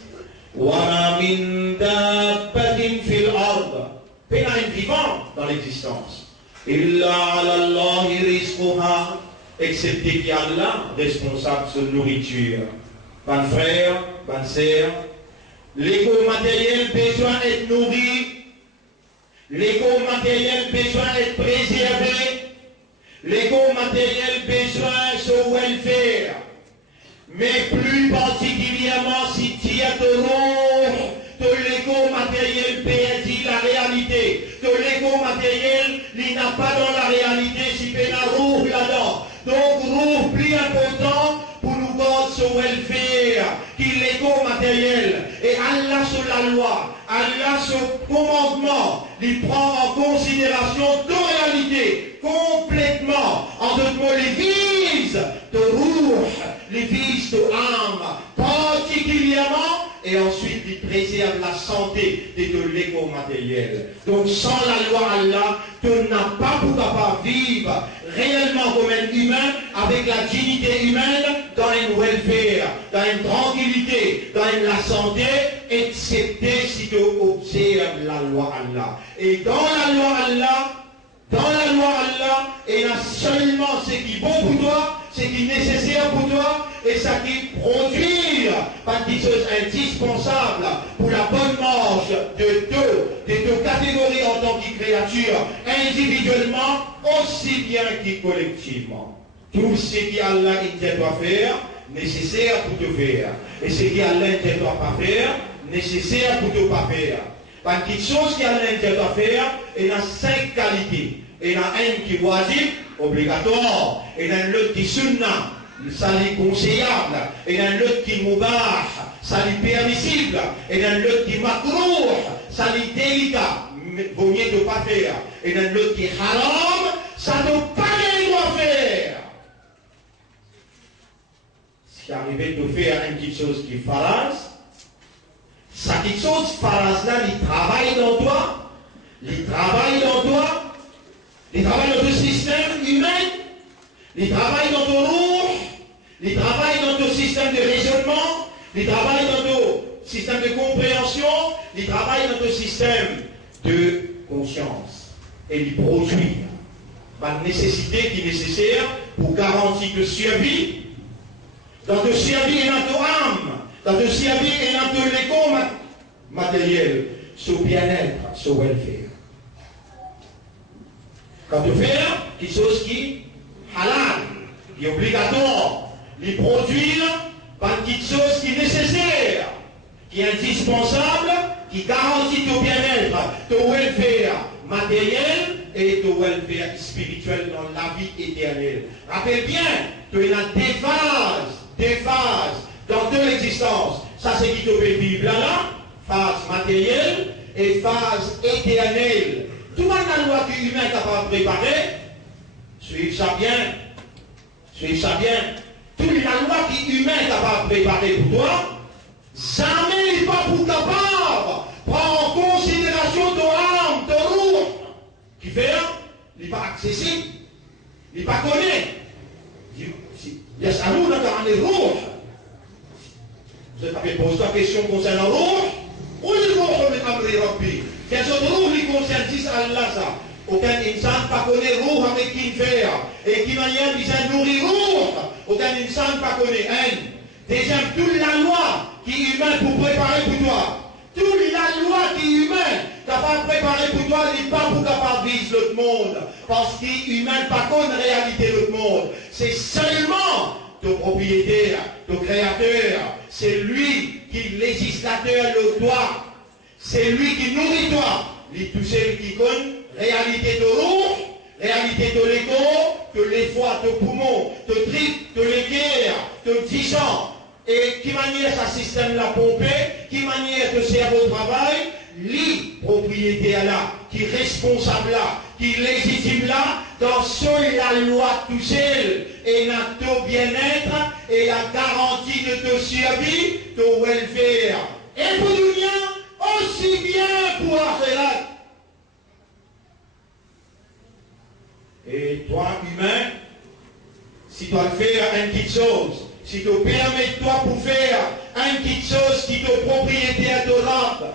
وَمَا مِن دَابَّةٍ فِي الْأَرْضِ. Pas un vivant dans l'existence. إِلَّا عَلَى اللَّهِ رِزْقُهَا. Excepté qu'Allah responsable de sa nourriture. Bonne frère, bonne sœur, l'ego matériel besoin d'être nourri, l'ego matériel besoin d'être préservé, l'ego matériel besoin de son welfare. Mais plus particulièrement si tu as ton l'ego matériel perdit la réalité. Ton l'ego matériel, il n'a pas dans la réalité si tu as roux là-dedans. Donc, roux plus important pour nous garder son welfare, qui l'ego matériel. Et Allah sur la loi, Allah sur commandement, il prend en considération toute réalité, complètement. En d'autres mots, les vise de roux, les vise de âme, particulièrement, et ensuite il préserve la santé de l'ego matériel. Donc sans la loi Allah, tu n'as pas pour capable vivre réellement comme un humain, avec la dignité humaine, dans une welfare, dans une tranquillité, dans la santé, excepté si tu observes la loi Allah. Et dans la loi Allah, il y a seulement ce qui est bon pour toi, ce qui est nécessaire pour toi, et ce qui produit par des choses indispensables pour la bonne marche de deux catégories en tant que créatures, individuellement, aussi bien que collectivement. Tout ce qu'Allah doit faire, nécessaire pour te faire. Et ce qu'Allah ne doit pas faire, nécessaire pour ne pas faire. Parce que chose qu'Allah doit faire, il y a 5 qualités. Il y en a un qui est wajib, obligatoire. Il y en a l'autre qui est sunnah, ça est conseillable. Il y en a l'autre qui est mubah, ça est permissible. Il y en a l'autre qui est makrouh, ça est délicat. Vaut mieux ne pas faire. Il y en a l'autre qui est haram, ça ne pas le droit faire. Si arrivé de faire une petite chose qui est faraz, sa petite chose faraz là, il travaille dans toi, il travaille dans toi. Il travaille dans ton système humain, il travaille dans ton roux, il travaille dans ton système de raisonnement, il travaille dans ton système de compréhension, il travaille dans ton système de conscience. Et il produit la nécessité qui est nécessaire pour garantir de survie. Dans ton survie et dans ton âme, dans ton survie et dans ton égo matériel, ce bien-être, ce welfare. Quand tu fais quelque chose qui est halal, qui est obligatoire, les produire par quelque chose qui est nécessaire, qui est indispensable, qui garantit ton bien-être, ton welfare matériel et ton welfare spirituel dans la vie éternelle. Rappelle bien, tu as des phases dans toute l'existence. Ça c'est qui te fait vivre là, phase matérielle et phase éternelle. Tout le monde a la loi qui est humain capable de préparer, suivez ça bien. Toute la loi qui est humain capable de préparer pour toi, jamais il n'est pas pour capable de prendre en considération ton âme, ton roux, qui fait, il n'est pas accessible, il n'est pas connu. Il y a ça nous dans les roux. Vous avez posé la question concernant le roux, où est le roux de Amri Rabbi? Quels sont les roux qui concernent Allah ça? Aucun insan pas connaît roux avec qui faire. Et qui manière il nourrir roux. Aucun insan pas connaît un. Déjà, toute la loi qui est humaine pour préparer pour toi. Toute la loi qui est humaine capable de préparer pour toi, n'est pas pour capable de vivre l'autre monde. Parce qu'il est humain pas connaît la réalité de l'autre monde. C'est seulement ton propriétaire, ton créateur. C'est lui qui est législateur de toi. C'est lui qui nourrit toi. tout celle qui connaît réalité de roue, réalité de l'ego, de l'effort, de poumon, de tripes, de l'équerre, de 10 ans. Et qui manière ce système la pomper, qui manière de cerveau travail, propriété là, qui est responsable là, qui est légitime là, dans seule la loi tout seul, et notre bien-être, et la garantie de te survie, de welfare. Et pour nous, aussi bien pour Akhirat. Et toi, humain, si tu fais une petite chose, si tu permets toi pour faire une petite chose qui te propriété à ton rab,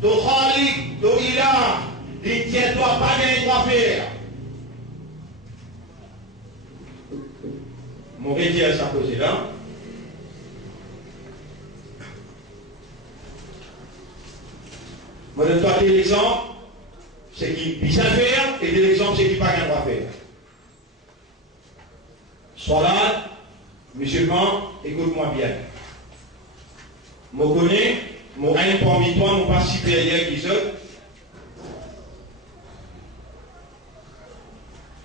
ton khalik, ton ilah, il tient toi pas bien droit faire. Mon rédier à sa cause là. Moi, je donne toi l'exemple, c'est qui bien faire, et l'exemple, c'est qui pas bien droit faire. Sois là, musulman, écoute-moi bien. Je connais, mon un parmi toi, mon pas supérieur qui saute.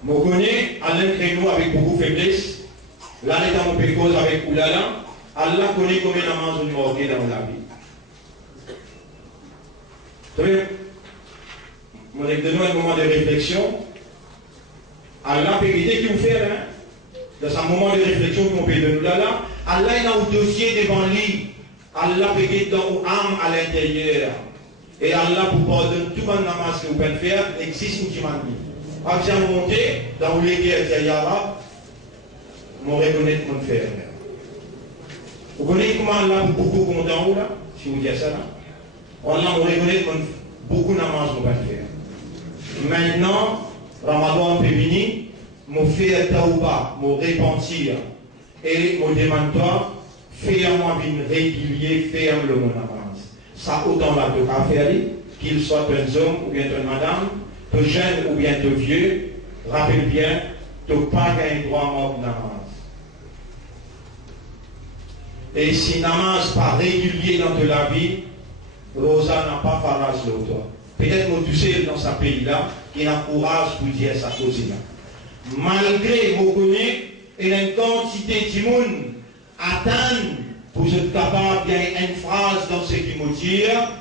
Je connais, Alain Créneau avec beaucoup de faiblesse. Là, il est dans mon pécose avec Oulala. Allah connaît combien de mange une mort dans la vie. Vous savez, je vais donner un moment de réflexion. Allah peut aider qui vous fait, hein? Dans un moment de réflexion qu'on peut donner là, Allah est dans le dossier devant lui. Allah peut aider dans l'âme à l'intérieur. Et Allah pour pardonner tout le namaz que vous pouvez faire, existe une dimanie. Quand j'ai monté dans les guerres derrière, je reconnaître mon frère. Vous connaissez comment Allah pour beaucoup content là, si vous dites ça là? Allah me reconnaît beaucoup de namaz qu'on va faire. Maintenant, Ramadan est fini. Mon faire taouba, mon repentir et mon demande-toi, faire-moi une régulier, ferme le mon avance. Ça autant là de faire, qu'il soit un homme ou bien une madame, de jeune ou bien de vieux, rappelle bien, de pas un droit mort namaz. Et si namaz pas régulier dans de la vie, Rosa n'a pas farage l'autre. Peut-être mon touché dans ce pays-là, qui n'a courage pour dire sa cause-là. Malgré mon connaît et une quantité de monde attendent pour être capable de bien une phrase dans ce qui me tire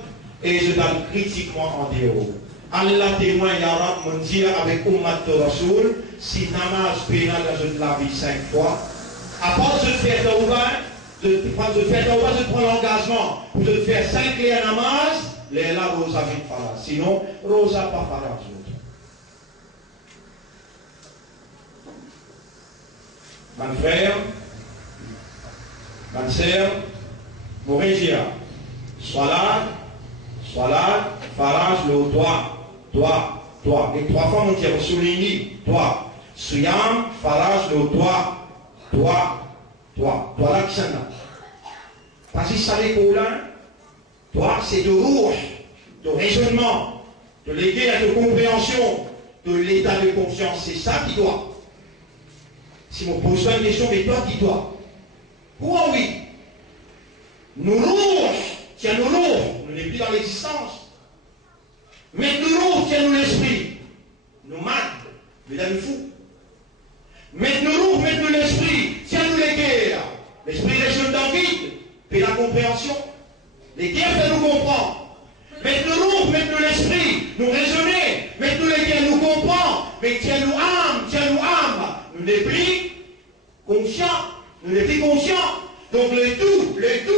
et je donne critiquement en dehors. Allah témoigne à Rab mon dire avec Ummat de Rasoul, si namaz pénal dans la vie 5 fois, à part de faire taouba, je prends l'engagement pour te faire 5 clés à namaz, les là Rosa vite pas là. Sinon, Rosa pas pas là. Mon frère, ma sœur, mon régia, sois là, farage le toi. Et 3 fois, mon Dieu, souligne, toi. Suyam, farage le toi. Toi là qui s'en a. Parce que ça n'est là, toi, c'est de rouge, de raisonnement, de l'état de compréhension, de l'état de conscience. C'est ça qui doit. Si on pose une question, mais toi, dis-toi. Pourquoi oui? Nous rouges, tiens-nous rouges, nous n'est plus dans l'existence. Mais nous rouges, tiens-nous l'esprit. Nous maths, mais là nous fous. Mais nous rouges, mettez-nous l'esprit, tiens-nous les guerres. L'esprit résonne dans le vide, puis la compréhension. Les guerres, fait nous comprendre. Mettez-nous rouges, mettez-nous l'esprit, nous raisonner. Mettez-nous les guerres, nous comprendre. Mais tiens-nous âme. Nous n'est plus conscients. Donc le tout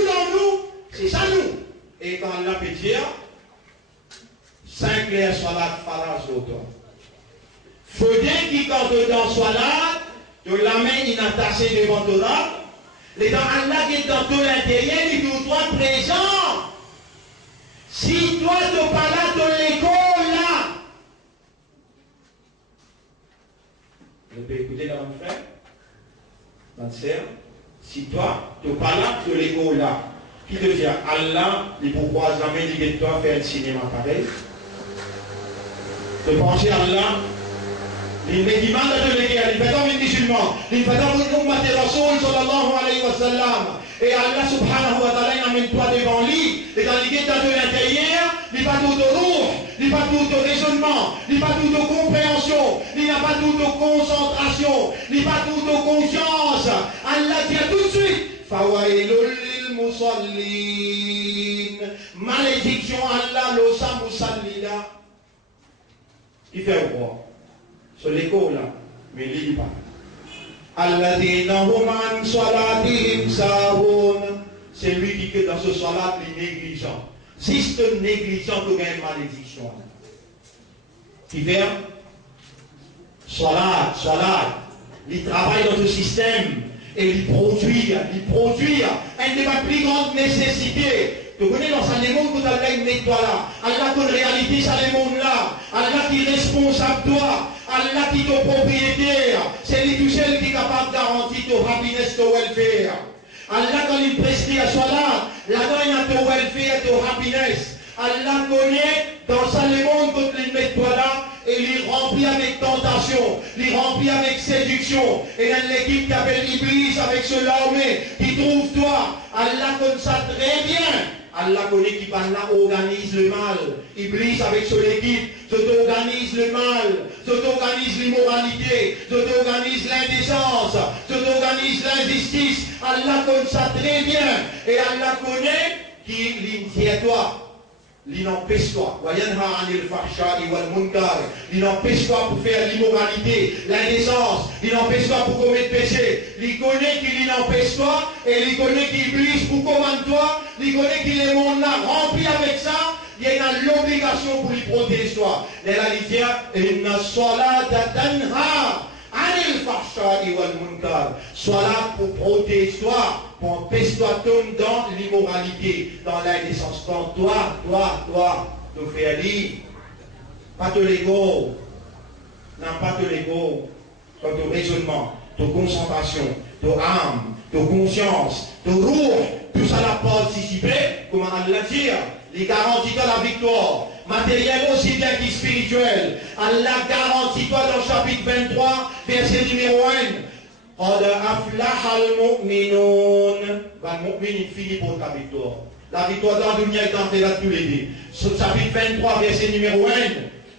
dans nous, c'est ça nous. Et quand Allah peut dire, 5 clairs soit là, farage l'autre. Faudrait qu'il quand dedans soit là, de la main inattachée devant toi, les dents Allah qui est dans tout l'intérieur, il doit toi présent. Si toi tu pas là, de l'école là. Vous pouvez écouter là, mon frère, ma sœur. Si toi, tu pas là, de l'ego là, qui devient Allah, il pourquoi jamais dire de toi faire un cinéma pareil. De penser à Allah, il me demande de l'église, il fait dans les musulmans, il fait dans le Ummat de Rasoul sallallahu alayhi wa sallam. Et Allah subhanahu wa ta'ala amène toi devant lui, et dans l'église de l'intérieur, il n'y a pas d'autoroute, il n'y a pas d'autoraisonnement, il n'y a pas d'autocompréhension, il n'y a pas d'autoconcentration, il n'y a pas d'autoconscience. Allah dit tout de suite, Fawailul lil musallin. Malédiction Allah, l'osa musallina. Il fait quoi? Sur l'écho là, mais il lit pas. Alladhina hum an salatihim sahun. C'est lui qui est dans ce salat, il est négligent. Si c'est négligent, tu gagnes malédiction. Tu vois? Salat, il travaille dans le système et il produit une de ma plus grandes nécessités. Tu connais dans ce monde que Allah met toi là. Allah qui réalité ça le monde là. Allah qui est responsable toi. Allah qui est ton propriétaire. C'est lui tout seul qui est capable de garantir ton happiness, ton welfare. Allah quand il preste à salat, là-dedans il y a ton welfare, ton happiness. Allah connaît dans ça le monde que tu mets toi là. Et il remplit avec tentation, il remplit avec séduction. Et dans l'équipe qui appelle Iblis avec ce l'armée qui trouve toi, Allah connaît ça très bien. Allah connaît qui par là organise le mal. Iblis avec son équipe, je t'organise le mal, je t'organise l'immoralité, je t'organise l'indécence, je t'organise l'injustice. Allah connaît ça très bien. Et Allah connaît qui l'intient toi. Il n'empêche toi, il n'empêche toi pour faire l'immoralité, l'indécence, il n'empêche toi pour commettre péché, il connaît qu'il n'empêche toi, et il connaît qu'il brise pour commander toi, il connaît qu'il est monde là rempli avec ça, il y a l'obligation pour lui protéger toi. Et là, il dit, inna salata tanha anil fahsha'i wal munkar. Sois là pour protéger toi, pour empêcher toi de tomber dans l'immoralité, dans l'indécence. Quand toi, te faire dire, pas de l'ego, non pas de l'ego, quand ton raisonnement, ton concentration, ton âme, ton conscience, ton roux, tout ça l'a participé, comment Allah dit, il garantit toi la victoire, matérielle aussi bien que spirituelle. Allah garantit toi dans le chapitre 23, verset numéro 1. قد أفلح المؤمنون. المؤمن il finit pour la victoire. La victoire dans la dunya est entrée là tous les deux. Sur le chapitre 23, verset numéro 1.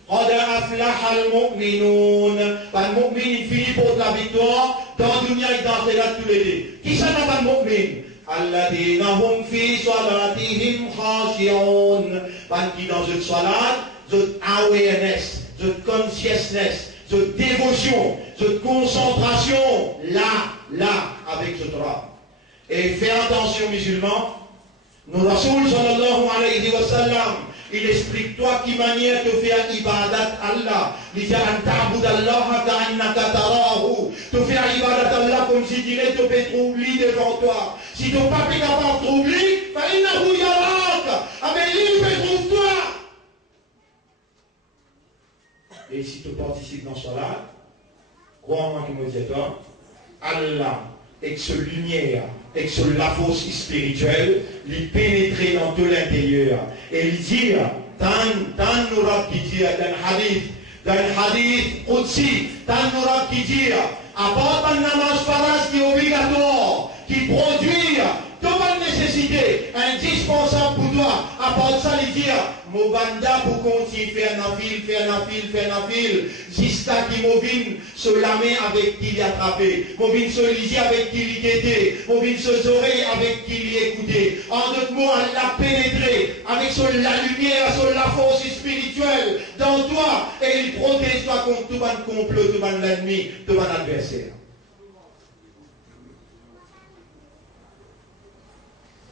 قد أفلح المؤمنون. المؤمن il finit pour la victoire dans la dunya est entrée là tous les deux. Qui ça n'a pas le mu'min? الذين هم في صلاتهم خاشعون. Qui dans une salat, the awareness, the consciousness, cette dévotion, cette concentration, là, avec ce drap. Et fais attention, musulmans, nous Rasoul sallallahu alayhi wa sallam, il explique toi qui manière de faire ibadat Allah. Il dit, ta'bud Allah ka'annaka tarahu. De faire ibadat Allah comme si tu dirais, tu peux troubler devant toi. Si tu n'es pas capable de troubler, fa'innahu yarak. Ah mais lui, il trouve toi. Et si tu participes dans cela, crois-moi que me dit toi, Allah, avec ce lumière, avec ce la force spirituelle, il pénétrer dans tout l'intérieur. Et il dit, dans nous qui dit, dans le hadith Qudsi, dans nous qui dit, à part un namaz faras qui est obligatoire, qui produit toute nécessité, indispensable pour toi, à part ça, il dit, Mobanda pour continuer faire nafil, jusqu'à qui Mobin se lamer avec qui il attrapé, Mobin se liser avec qui il guettait, Mobin se oreilles avec qui il écoutait. En d'autres mots, elle l'a pénétré avec la lumière, la force spirituelle dans toi, et il protège toi contre tout le complot, tout l'ennemi, tout l'adversaire.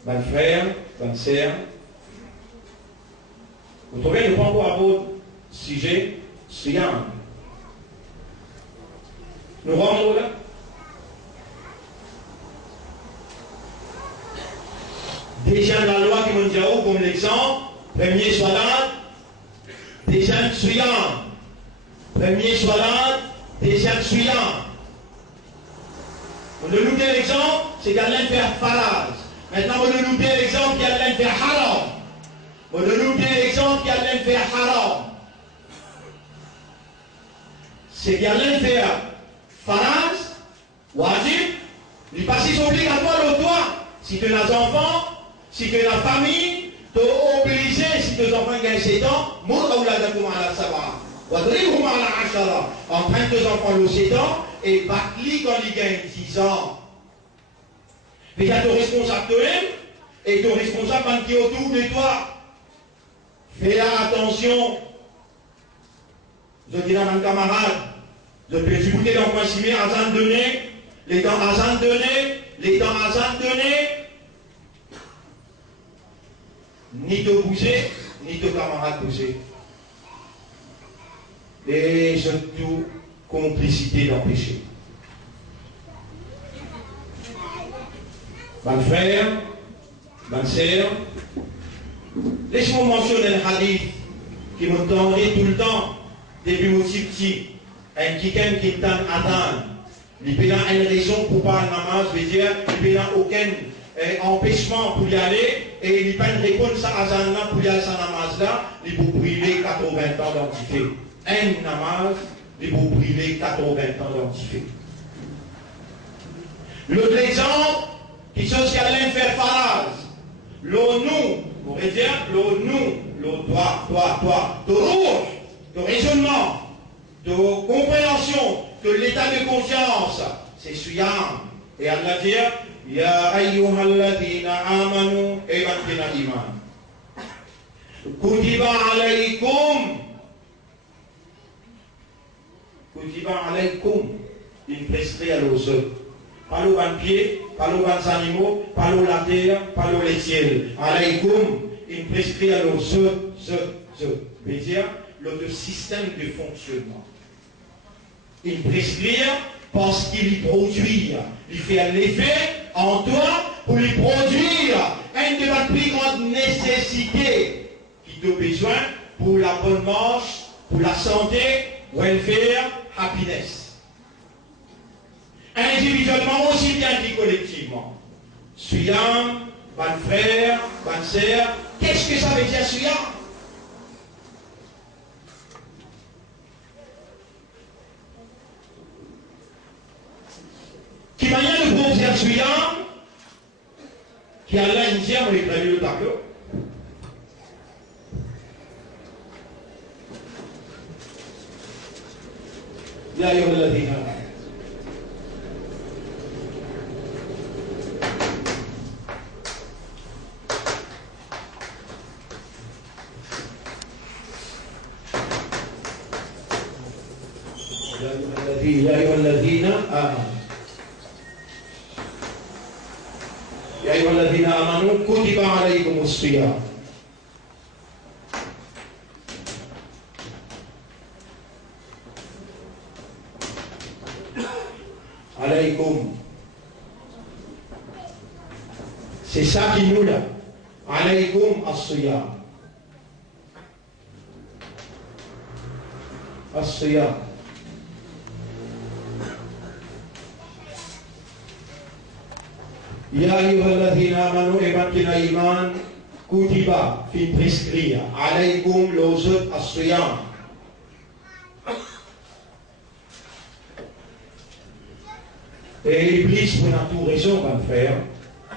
Mon frère, bonne sœur, vous trouvez le point pour avoir sujet, Siyam. Nous rentrons là. Déjà la loi qui m'a dit comme l'exemple, premier salat, deuxième Siyam. Premier salat, deuxième Siyam. On a noté l'exemple, c'est qu'Allah fait faraj. Maintenant, on a noté l'exemple qu'Allah fait haram. On a noté l'exemple qu'Allah fait haram. C'est qu'Allah fait faraj, wajib, il passe obligatoire au toi. Si tu as des enfants, si tu as la famille, tu es obligé, si tes enfants gagnent 7 ans, mour aouladakoum ala sabah. Wadribhum ala ashara. Entraîne tes enfants le 7 ans et bat-li quand ils gagnent 10 ans. Mais tu es responsable toi-même et tu es responsable qui est autour de toi. Fais attention. Je dis à mon camarade, je peux écouter dans le coin à Zan donné, les temps à Zan donné, les temps à Zan donné. Ni te bouger, ni te camarade bouger. Et surtout, complicité dans le péché. Mon frère, ma sœur, laisse-moi mentionner un hadith qui me tendait tout le temps, depuis mon petit, un kikem qui t'en attend. Il n'y a pas une raison pour pas le namaz, veut dire, il n'y a aucun empêchement pour y aller, et il n'y a pas une réponse à Azan pour y aller à namaz là, il faut brûler 80 ans d'antifé. Un namaz, il faut brûler 80 ans d'antifé. L'autre exemple, qui sont qui allaient faire phrase, le nous, on pourrait dire, le nous, le toi, de rouge, de raisonnement, de compréhension, de l'état de conscience, c'est suyam. Et Allah dit, Ya ayyuhalladhina amanu ebatina iman. Kutiba alaykum, une prescrit à l'os. Pas l'eau dans pied, pas l'eau dans animaux, pas l'eau la terre, pas l'eau les ciels. Alaykum, une prescrit à l'os. Veut dire, le système de fonctionnement. Il prescrit parce qu'il y produit. Il fait l'effet en toi pour lui produire une de la plus grande nécessité qui te besoin pour la bonne marche, pour la santé, welfare, happiness. Individuellement aussi bien que collectivement. Suyam, bon frère, bonne sœur, qu'est-ce que ça veut dire Suyam? Qui m'a dit de faire Suyam, qui a l'Indien, on est prévu le tableau. Ya ayyuhalladhina يا أيها الذين آمنوا كتب عليكم الصيام عليكم c'est ça qui nous l'a عليكم الصيام الصيام Ya ayyuhalladhina amanu ebankina iman kutiba fin prescrire alaykum l'ozot as-siyam. Et Iblis pour une tout raison va le faire.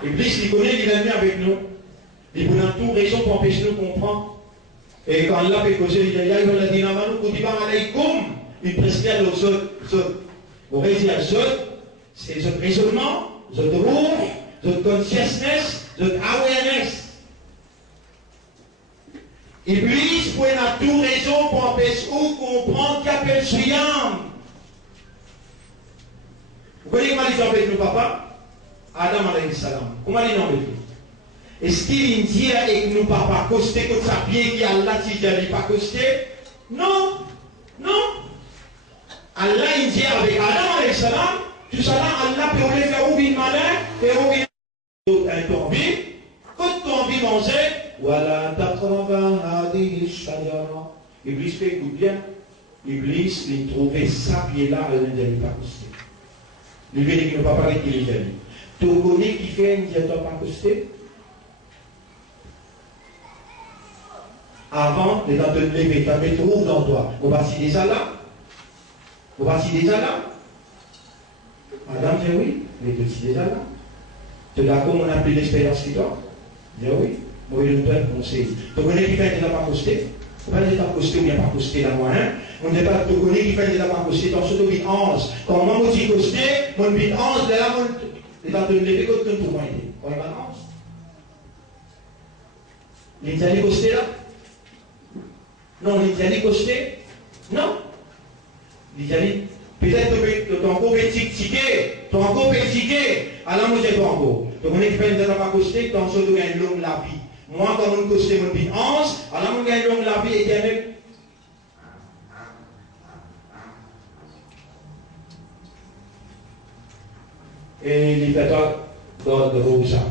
Iblis il connaît, il est venu avec nous. Il pour une tout raison pour empêcher nous de comprendre. Et quand Allah fait causer, il dit Ya ayyuhalladhina amanu kutiba alaykum il prescrire l'ozot. Vous voyez dire zot, c'est le raisonnement, the rule, the consciousness, the awareness. Iblis pour une tout raison pour empêcher ou comprendre qu'appelle Suyam. Vous voyez comment il embête nous, papa? Adam alayhi salam. Comment il embête nous? Est-ce qu'il dit avec nous, papa, costé comme ça, pied qui Allah dit pas costé? Non, non. Allah il dit avec Adam alayhi salam. Tout ça là, Allah peut aller faire ouvrir malin, faire ouvrir un tourbi, quand tourbi manger, voilà, tatrava hadihi shajara. Iblis fait écoute bien, Iblis, il trouvait ça pied là, il ne devait pas coster. Il veut dire qu'il ne va pas parler qu'il est dit. Tu connais qui fait un diateur pas coster? Avant de te lever, tu as mis trop dans toi. On va s'y déjà là. On va s'y déjà là. Adam dit oui, mais tu es déjà là. Tu as comme on a pris l'expérience qui toi? Dit oui. Moi, je donne un conseil. Tu connais qui fait de la pas costé? On va pas costé ou bien pas costé la moyenne. On n'est pas, tu connais qui fait de la pas costé, dans ce que tu 11. Quand moi, je dis costé, mon bit 11, de là, mon. Et dans le levé, quand tu pour moi, quand il va 11. L'Italie costé là? Non, l'Italie costé? Non. L'Italie. Peut-être que tu as encore ticket, tu as encore ticket, alors moi j'ai pas encore. Donc on est fait de la pas costé, tu as surtout une longue la vie. Moi, quand on costé mon bit 11, alors on gagne longue la vie éternelle. Et les pétales de Rosa.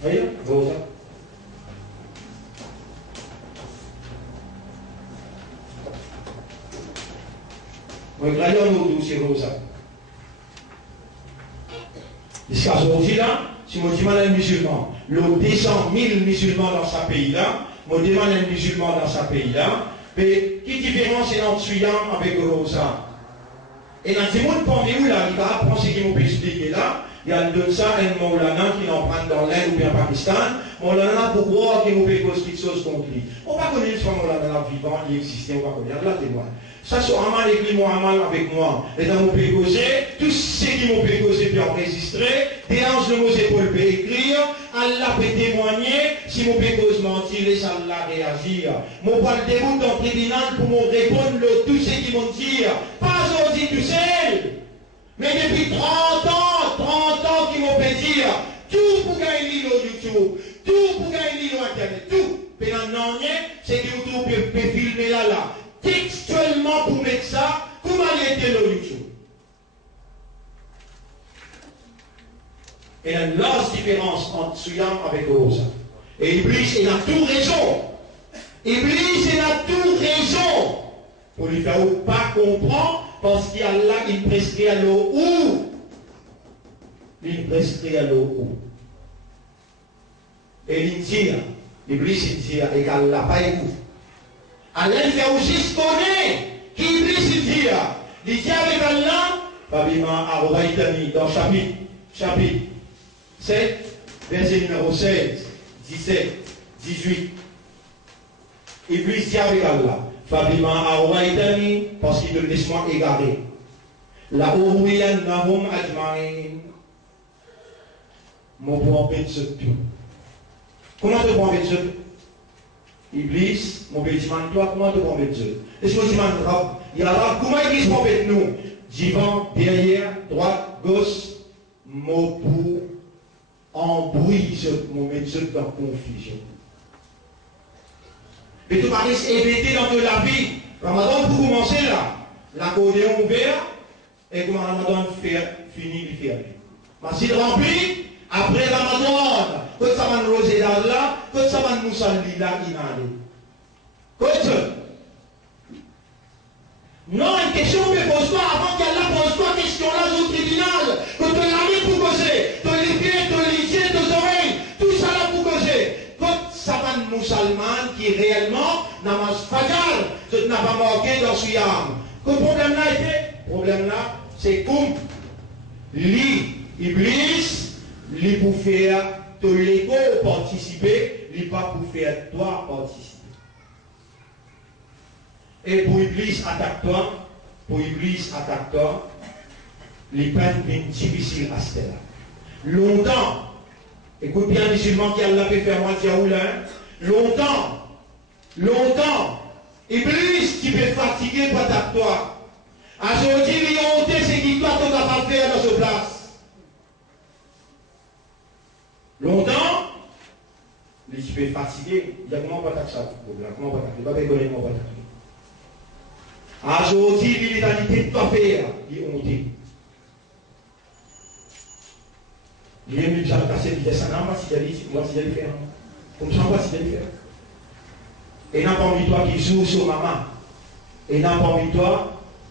Voyez, Rosa. Regardons nos dossiers Rosa. Jusqu'à aujourd'hui là, si on demande un musulman, l'on descend 1000 musulmans dans ce pays-là, on demande un musulman dans ce pays-là, mais qui différence est entre Suyam avec Rosa? Et dans ce monde, parmi où là, il va apprendre ce qu'il m'a expliqué là, il y a de ça un Maulana qui n'en prend dans l'Inde ou bien en Pakistan, Maulana pour voir qu'il m'a fait quelque chose contre lui. On va connaître ce Maulana vivant, il existait, on va connaître, là témoin. Ça, c'est Amal écrit moi, Amal avec moi. Et dans mon pays causé, tous ceux qui m'ont fait causé puis enregistré, des anges de nos épaules peut écrire, Allah peut témoigner, si mon pays cause mentir, et ça Allah réagir. Mon pas le débout dans le tribunal pour me répondre tous ceux qui m'ont dit, pas aujourd'hui tout seul, mais depuis 30 ans qui m'ont fait dire, tout pour gagner le YouTube, tout pour gagner le Internet, tout. Mais non, c'est que YouTube peut filmer là. Textuellement pour mettre ça, comment il était le YouTube. Il y a une large différence entre Suyam avec Rosa. Et Iblis, il a tout raison. Iblis, il a tout raison. Pour lui faire pas comprendre, parce qu'il y a là, il prescrit à l'eau où? Il prescrit à l'eau où? Et il dit, Iblis, il dit, et qu'Allah pas écoute. Allah fait aussi ce qu'on est, qui Iblis dit, il dit avec Allah, Fabima Arobaïtani, dans chapitre 7, verset numéro 16, 17, 18. Iblis dit avec Allah, Fabima Arobaïtani, parce qu'il te laisse moi égaré. La Ouwiyan Nahum Ajmain, mon point de ce tout. Comment te prends de ce tout? Iblis, mon petit man, toi, comment te prends de Dieu? Est-ce que tu m'as dit, il y a là, comment Iblis prend de nous? Divan, derrière, droite, gauche, mot pour embrouiller mon métier dans la confusion. Mais tout Paris est hébété dans de la vie. Ramadan, pour commencer là, l'accordéon ouvert, et comment Ramadan finit, il fait. Mais s'il remplit, après Ramadan, quand ça va nous roser là, quand ça va nous salir là, il a allé. Quand non, une question mais pose-toi avant qu'elle la pose-toi question là au tribunal. Que tu l'as pour causer, tu les pieds, tu les yeux, tes oreilles, tout ça là pour causer. Quand ça va nous musulman qui réellement namaz fajar, tu n'as pas marqué dans ce yam. Que le problème là était? Le problème là, c'est comme l'Iblis, lui pour faire te l'ego participer, lui pas pour faire toi participer. Et pour Iblis attaque-toi, les peines viennent difficiles à ce là. Longtemps, écoute bien les musulmans qui Allah fait faire moi diaoulin, longtemps, Iblis qui peut fatiguer pour attaque-toi. Aujourd'hui, il y a honte, c'est qui toi tu vas pas faire dans ce place. Longtemps, les tu peux fatiguer, il y a comment pas attaquer ça, comment pas attaquer, il va pas connaître comment pas attaquer. Aujourd'hui, l'illégalité de toi faire, il est honté. Il est mieux que j'avais cassé vitesse à n'importe si j'allais faire. Comme ça, on va si j'allais faire. Et n'a pas envie de toi qui joue sur maman. Et n'a pas envie de toi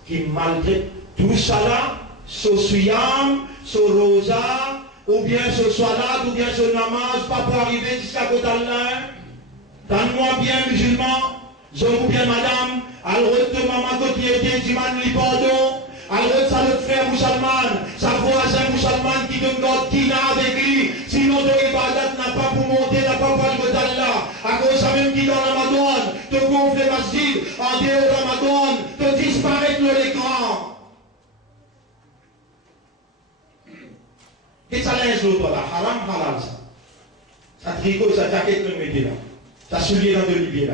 qui maltraite tout ça là, sur Suyam, sur Rosa, ou bien sur Salat, ou bien sur Namaz, pas pour arriver jusqu'à côté d'Allah. Donne-moi bien, musulman. Je vous bien, madame, alors de maman qui était du man pardon, alors ça le frère musulman, sa voisin musulman qui donne God qui n'a avec lui, sinon de Ibadat n'a pas pour monter monde qui dans Ramadan, te gonfle les masjid, en dehors de Ramadan, te disparaître de l'écran. Et ça laisse l'autre là, haram, halal ça. Ça tricot, ça jaquette le métier là. Ça soulier dans de l'olivier là.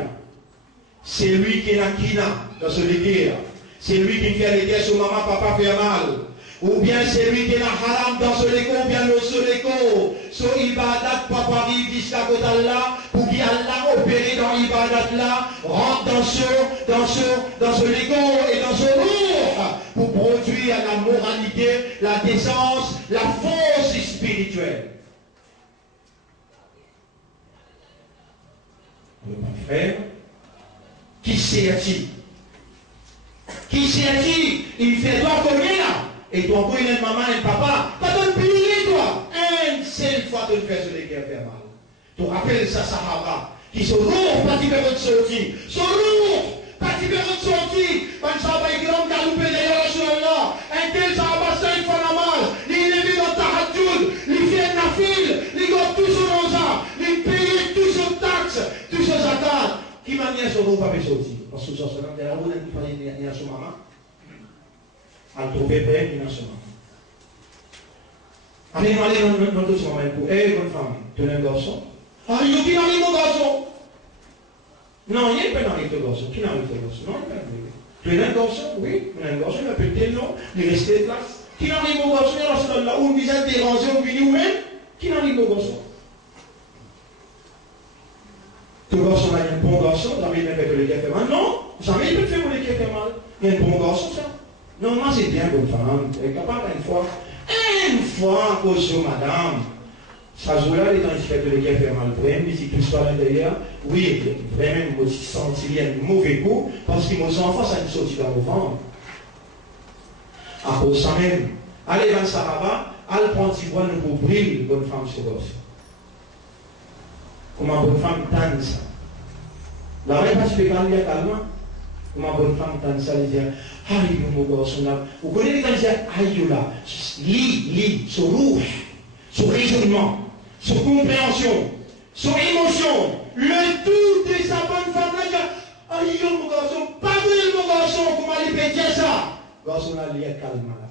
C'est lui qui est la kina dans ce légué là. C'est lui qui fait les guerres sur maman, papa fait mal. Ou bien c'est lui qui est la haram dans ce légo, ou bien le ce légo. So ibadat, papa arrive jusqu'à côté d'Allah, pour qu'Allah opère dans l'ibadat là, rentre dans ce légo et dans ce lourd, pour produire la moralité, la décence, la force spirituelle. Mon frère, qui c'est-il? Qui c'est-il? Il fait toi combien là? Et toi, pour une maman et papa, pas de plier toi. Une seule fois de faire ce qui fait mal. Tu rappelles ça, Sahara, qui sont lourds, pas de sortir. Sont lourds, pas de sortir. Quand ça va être grand, galoper d'ailleurs sur Allah. Un tel Sahara, ça, il fait la mal. Il est vu dans ta hadjoud, il fait la file, il goûte tout sur nos arts, il paye tout sur taxes, tout sur zakat. Qui m'a mis sur nous, pas sortir? Parce que ça, c'est là, derrière vous, il fallait venir sur maman. À trouver bien une ensemble. Allez, dans tout ce moment, pour bonne femme, tu es un garçon. Ah, il y a qui n'arrive au garçon? Non, il n'y a pas d'arriver au garçon. Qui n'arrive au garçon? Non, il n'y a pas d'arriver. Tu es un garçon? Oui, tu es un garçon, il a peut-être non, il reste de place. Qui n'arrive au garçon? Il y a là où vous êtes dérangé, vous venez vous-même. Qui n'arrive au garçon? Tout garçon a un bon garçon, jamais il ne fait que les qui fait mal. Non, jamais il peut faire les qui fait mal. Il y a un bon garçon, ça. Non, moi c'est bien, bonne femme. Elle est capable une fois, à cause de madame. Ça joue là, les gens qui font le café mal pour elle, mais si tout soit à l'intérieur, oui, vraiment, je me sens un mauvais coup, parce que mes enfants, ça me sortit dans le ventre. À cause de ça même. Allez dans le Sahara, allez prendre si vous pour briller, bonne femme sur l'os. Comment bonne femme tanne ça? La vraie parce que quand il y a calme, comment bonne femme tanne ça, elle dit, aïe, mon garçon là. Vous connaissez les gens qui disent, aïe là, lit, sur rouge, sur raisonnement, sur compréhension, sur émotion, le tout de sa bonne femme là, dit, aïe, mon garçon, pas vrai, mon garçon, comment il peut dire ça? Garçon là, il est calme là.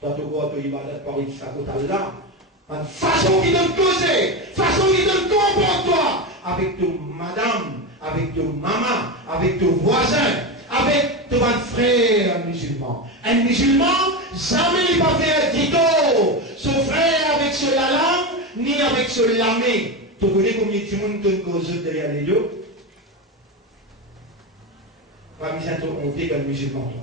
Toi, tu vois, tu y vas par ici, à côté là. Façon qui te causer, façon qui te comporte toi, avec ton madame, avec ton maman, avec ton voisin, avec ton frère musulman. Un musulman, jamais il va faire dito, son frère avec ce lalam, ni avec ce lamé. Tu connais combien de monde te cause derrière les deux? Pas mis à te honter comme musulman, toi.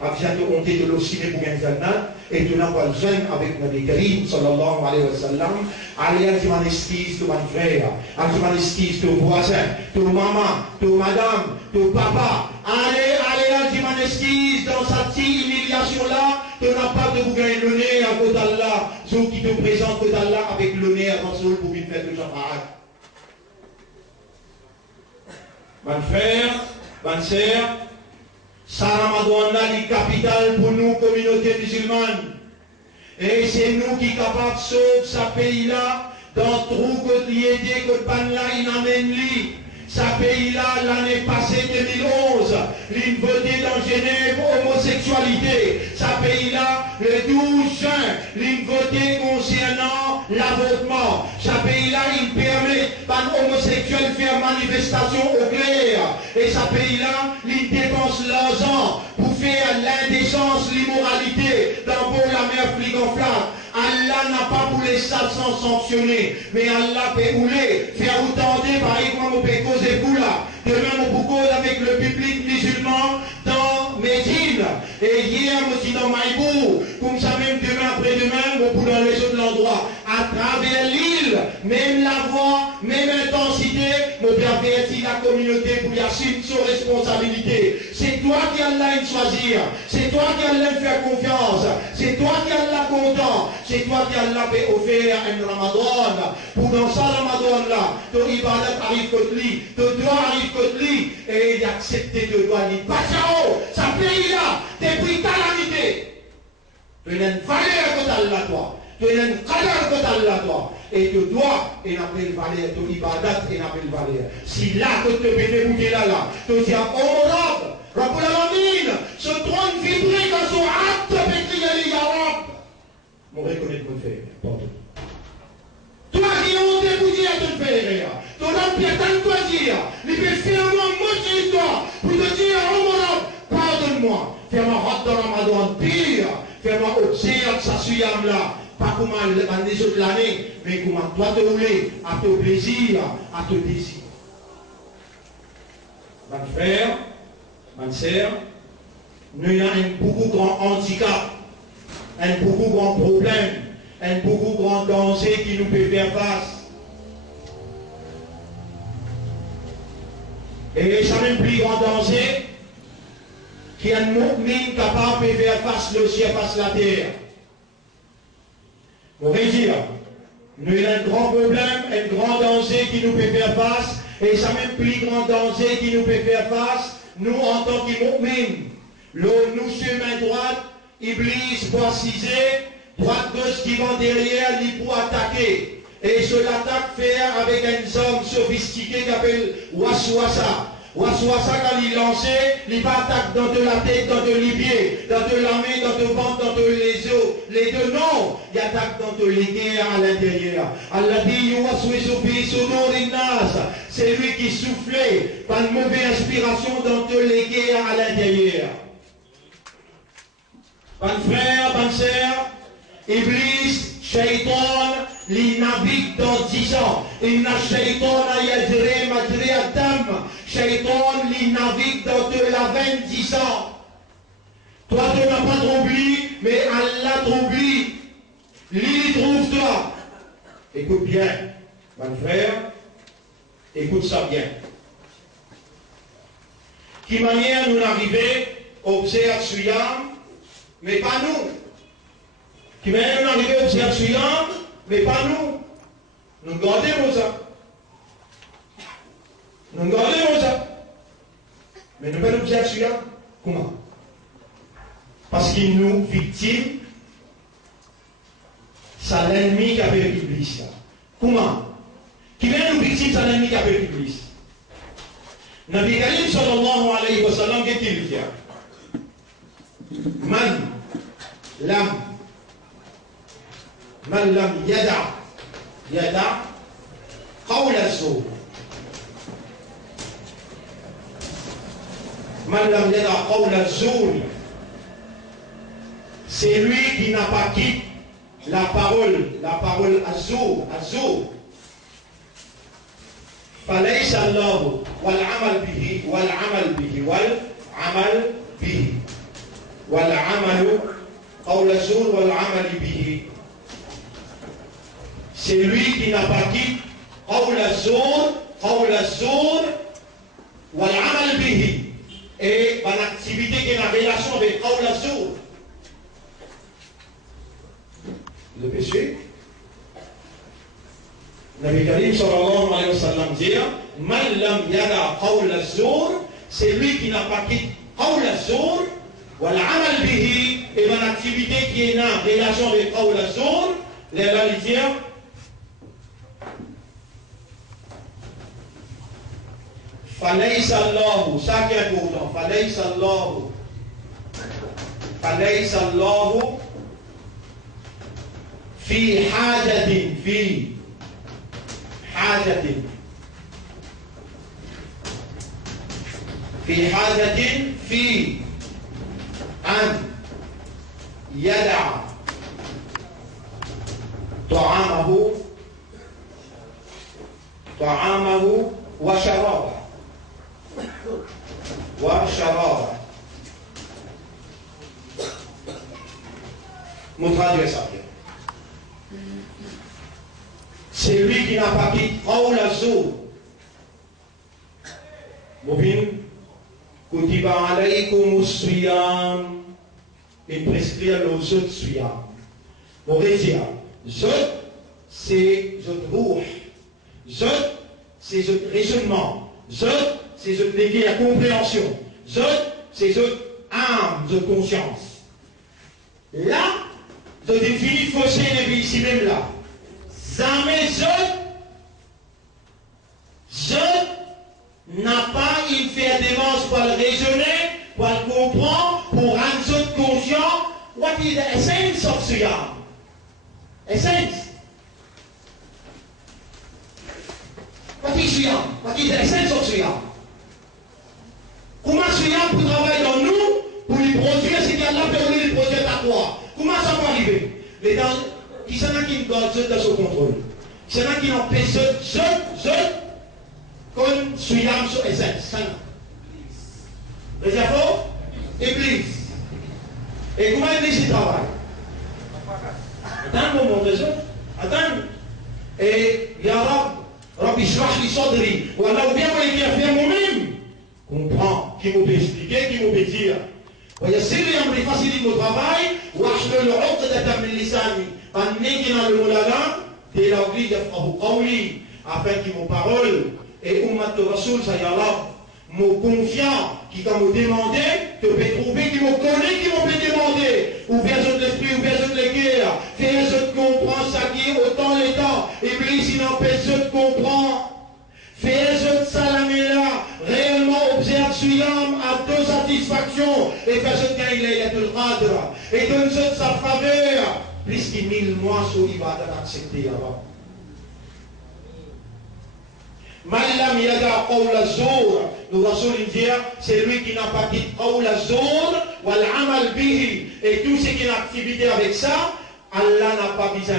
Pas mis à te honter de l'ossiné pour un zalnat, et tu n'as pas le jeune avec Nabi Karim, sallallahu alayhi wa sallam, allez à ton esquisse, ton frère, à ton esquisse, ton voisin, ton maman, ton madame, ton papa, allez à ton esquisse dans sa petite humiliation là, tu n'as pas de vous gagner le nez à côté d'Allah, ceux qui te présentent côté d'Allah avec le nez avant seul pour une fête de Jaffarat. Mon frère, bonne sœur, ça Ramadan est capital pour nous, communauté musulmane. Et c'est nous qui sommes capables de sauver ce pays-là dans trou que l'idée que là, il amène lui. Ce pays-là, l'année passée 2011, il voté dans Genève homosexualité. Ce pays-là, le 12 juin, il voté concernant l'avortement. Ce pays-là, il permet aux homosexuels de faire manifestation au clair. Et ce pays-là, il dépense l'argent pour faire l'indécence, l'immoralité dans la mer flic en flamme. Allah n'a pas pour les salles sans sanctionner, mais Allah peut rouler, faire autant de pareil comme on peut causer pour là. De même, on peut causer avec le public musulman dans Médine. Et hier, on dit dans Maïbou, comme ça même demain après-demain, on peut dans les autres endroits. À travers l'île, même la voix, même intensité, on peut avertir la communauté pour y assumer son responsabilité. C'est toi qui Allah choisir, c'est toi qui Allah faire confiance, c'est toi qui Allah content. C'est toi qui Allah peut offrir un Ramadan. Pour dans ce Ramadan là, ton ibadat arrive contre lui, ton droit arrive contre lui, et il accepte de toi, il dit, Bachao, ça pays là, t'es pris calamité. Tu n'as une valeur contre Allah, toi. Tu es un qadar total là, toi. Et tu dois, et n'appelle valeur, tu ibadat, et n'appelle valeur. Si là, tu te fais bouger là, tu dis, honorable, Rabbul Alamin, ce trône vibré quand son acte fait crier les Arabes. Mon reconnaître mon fait, pardon. Toi qui ont débouché à te faire, ton empire t'en toi dire, il peut faire moi moitié toi, pour te dire, honorable, pardonne-moi, fais-moi rentrer dans ma douane pire, fais-moi observer sa suyam là. Pas comme les autres l'année, mais comme toi te rouler, à ton plaisir, à ton désir. Mon frère, ma sœur, nous avons un beaucoup grand handicap, un beaucoup grand problème, un beaucoup grand danger qui nous peut faire face. Et ça même plus grand danger, qui est un mu'min capable de faire face le ciel, face la terre. On va dire, nous avons un grand problème, un grand danger qui nous peut faire face, et ça même plus grand danger qui nous peut faire face, nous en tant qu'immu'min, nous sur main droite, Iblis pour assiser, droite-gauche qui vont derrière, lui pour attaquer. Et je l'attaque faire avec un homme sophistiqué qui s'appelle Waswasa. Waswasa, quand il lançait, il va attaquer dans de la tête, dans de l'hibier, dans de la main, dans de ventre, dans de les os. Les deux, non. Il attaque dans de les guerres à l'intérieur. Allah dit, c'est lui qui soufflait par une mauvaise inspiration dans de les guerres à l'intérieur. Mon frère, bonne sœur, Iblis, Shaitan, il navigue dans 10 ans. Inna Shaitan yajri majri ad-dam. Shaitan, il navigue dans de la 20 ans. Toi, tu n'as pas trouvé, mais Allah t'oublie. Lui, trouve toi. Écoute bien, mon frère, écoute ça bien. Qui manière nous arriver, observe Suyam, mais pas nous. Qui manière nous arriver, observe Suyam, mais pas nous. Nous gardons ça. Nous gardons ça. Mais nous ne pouvons pas observer Suyam. Comment? Parce qu'il nous victime, c'est l'ennemi qui a fait Iblis. Comment? Qui vient nous victime, c'est l'ennemi qui a fait Iblis. Nabi Karim sallallahu alayhi wa sallam, qu'est-il dit? Man lam yada qawla zur. Man lam yada qawla zur. C'est lui qui n'a pas quitté la parole azur. فليس الله والعمل والعمل قول الزور والعمل به. C'est lui qui n'a pas quitté قول الزور والعمل به et une activité qui est en relation avec قول الزور. Le péché. Nabi Karim sallallahu alayhi wa sallam dit, Man lam yada qawl az-zur, c'est lui qui n'a pas quitté qawl az-zur, wal amal bihi, et une activité qui est en relation avec qawl az-zur, les litières. Falaysa Allahu, ça qui est important, Falaysa Allahu في حاجة في أن يدع طعامه وشرابه متراجع صحيح. C'est lui qui n'a pas quitté qawl az-zur. Mubin kutiba alaykum as-siyam, et prescrire aux autres siyam. On va dire, zot c'est zot ruh, zot c'est zot raisonnement, zot c'est zot dédié à compréhension, zot c'est zot âme, zot conscience. Là, Vous avez fini de fausser depuis ici même là. Jamais je n'a pas une fait démarche pour le raisonner, pour le comprendre, pour rendre autres conscient. What is the essence of Suyam? Essence. What is Suyam? What is the essence of Suyam? Comment Suyam peut travailler dans nous pour lui produire ce qu'Allah peut lui produire à toi? Comment ça peut arriver? Les gens, qui sont là qui nous gardent dans son contrôle? Qui sont là qui empêchent comme Suyam sur essence. Les infos? Iblis. Et comment Iblis travaille? Attends un moment, les autres. Attends. Et Ya Rab, Rabbi Shrach li Sodri. Voilà, ou bien moi qui a fait moi-même. Comprends, qui m'ont expliqué, qui m'ont dire. ويسر لي امري facilite mon travail واحلل عقدة من لساني فنجنا المولانا دي لوغلي يفقه قولي afin que mon parole et ummat rasoul ça ya Allah mon confiant qui quand me demander que peut trouver qui me connaît qui me peut demander ou personne l'esprit ou personne le cœur personne comprend ça qui est autant les temps Iblis il n'empêche de comprendre personne salamela réellement observe Suyam à deux satisfactions et personne quand il est de radra et donne sa faveur plus que 1000 mois sur l'ibadat accepté avant. Malam yada qawla zour, le Rasoul dit c'est lui qui n'a pas dit qawla zour wal amal bihi et tout ce qui est activité avec ça Allah n'a pas besoin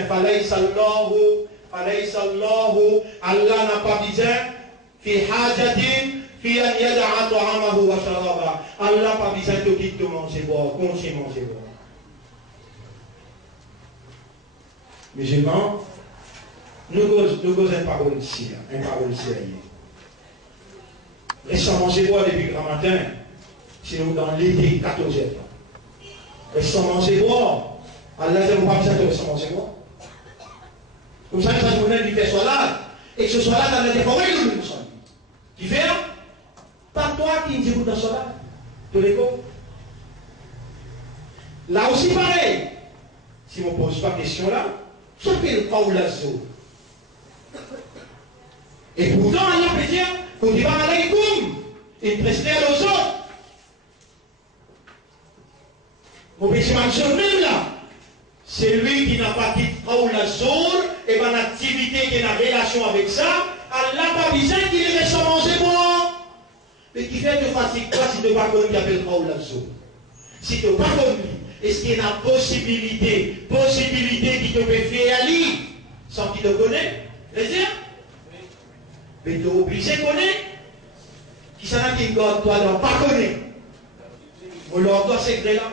Allah n'a pas besoin fi hajatin fi an yada'a ta'amahu wa sharaba Allah n'a pas besoin de quitter de manger boire conscient manger boire. Musulmans, nous causons un parole ici, un parole sérieux. Restons manger boire depuis grand matin, sinon dans l'été 14 heures. Restons manger boire. Allah n'a pas besoin de rester manger boire. Comme ça, ça nous donne du fait salade. Et que ce soit là dans les forêts, nous sommes. Qui fait? Pas toi qui dis dans salade. De l'écho. Là aussi pareil. Si on ne pose pas de question là, ça fait le Paulazo. Et pourtant, Allah peut dire, faut dire alaykoum, et prester aux autres. Mon péché même là, c'est lui qui n'a pas dit Paulazo, et mon activité qui a une relation avec ça, Allah n'a pas besoin qu'il reste à manger bon. Mais qui fait de fatigue toi si tu n'as pas connu qui appelle Paulazo? Si tu n'as pas connu, est-ce qu'il y a une possibilité qui te fait faire aller sans qu'il te connaisse? C'est-à-dire? Mais tu es obligé de connaître. Qui s'en a qui garde toi dans pas connaître? On leur doit secret là.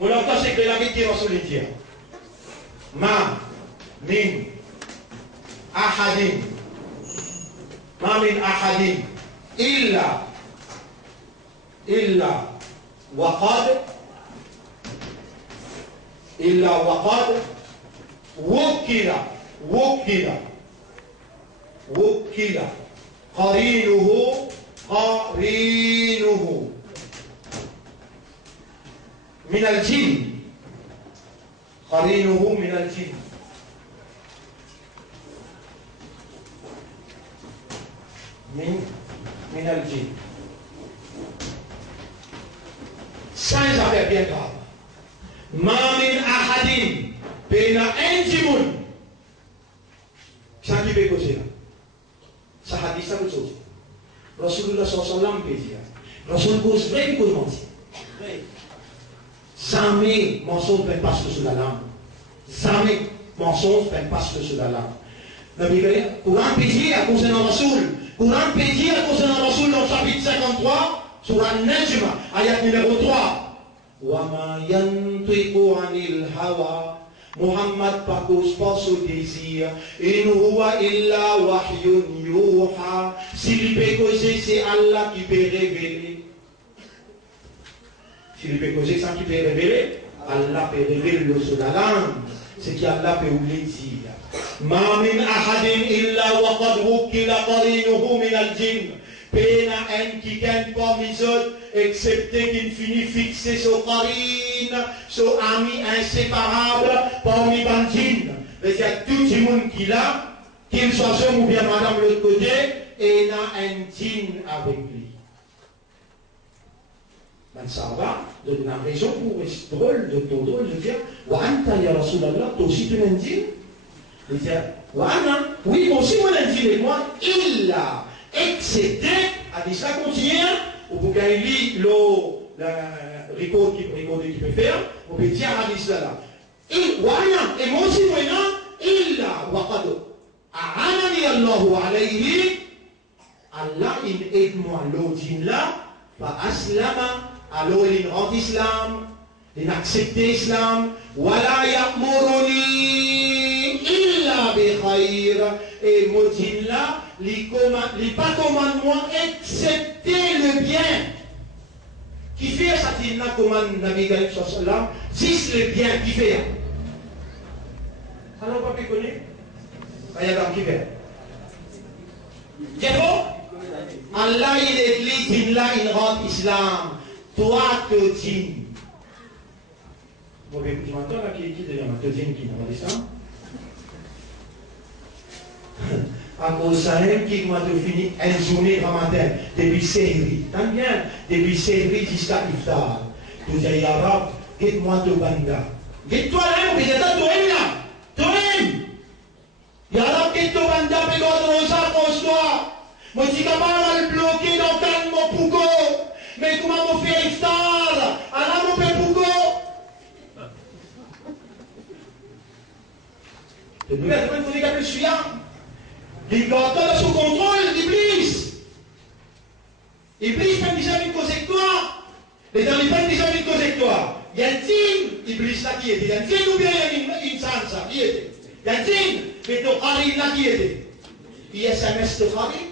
On leur doit secret là, mais qui est dans son dire. Ma, min, ahadin. Ma min ahadin. Illa. وقد وكل قرينه من الجن قرينه من الجن من الجن sans affaire bien grave. Mamin ahadin, pena intimun. Ça qui peut causer là. Ça hadith ça vous chose. Rasulullah sallallahu peut dire. Rasul cause vrai cause mentir. Jamais mensonge ne passe que sur la langue. Jamais mensonge ne passe que sur la langue. Courant peut dire concernant Rasul. Courant peut dire concernant Rasul dans le chapitre 53. Surah An-Najm, ayat numéro 3. Wama yantiqu anil hawa. Muhammad pas cause pas au désir. In huwa illa wahyun yuha. S'il peut causer, c'est Allah qui peut révéler. S'il peut causer, c'est qui peut révéler. Allah peut révéler sur la langue. C'est qu'Allah peut oublier dire. Ma min ahadin illa waqad wukila qarinuhu min al-jinn. Pena un qui gagne parmi les autres, excepté qu'il finit fixé sur Karine, sur ami inséparable parmi Bandine. Mais il y a tout le monde qui l'a, qu'il soit homme ou bien madame de l'autre côté, et il a un dîne avec lui. Ben ça va, donc on a raison pour être drôle de dire, Wa'anta ya Rasulallah, toi aussi tu l'as dit? Il dit, Wa'ana, oui, moi aussi moi l'ai dit, et moi, il a excepté, a dit ça continue, ou pour qu'il lit le record qui peut faire, on peut dire à dit cela. Wa'ana, et moi aussi moi, il a, waqad, a'anani Allahu alayhi, Allah il aide-moi l'odine là, fa aslama, alors il rend islam, il accepte l'islam, wala ya'muruni illa bi khayr, et modine là, il pas commande moi excepté le bien. Qui fait ça dit là commande Nabi Galib sallam, c'est le bien qui fait. Ça n'a pas pu connaître. Il y a qui fait. C'est bon? Allah il est là, il rend islam. Toi te dis. Bon, je m'entends là qui est derrière ma te dis qui n'a pas ça. À cause ça, qui m'a fini une journée ramadan, depuis Sehri. Tant bien, depuis Sehri jusqu'à Iftar. Tu dis, Ya Rab, guide-moi de banda. Guide-toi là, mais c'est toi là. Toi-même. Ya Rab, guide-toi banda, mais God, pose-toi. Moi, je suis capable de le bloquer dans le calme, mon pouco. Mais comment on fait Iftar? Alors, mon père pouco. Le nouvel, il faut dire que je suis là. Il doit être sous contrôle d'Iblis. Iblis fait déjà une cause avec toi. Les gens fait déjà une cause avec toi. Il y a un team, Iblis là qui était. Il y a un team ou bien il y a une sansa qui était. Il y a un team, mais ton Karim là qui était. Il SMS ton Karim.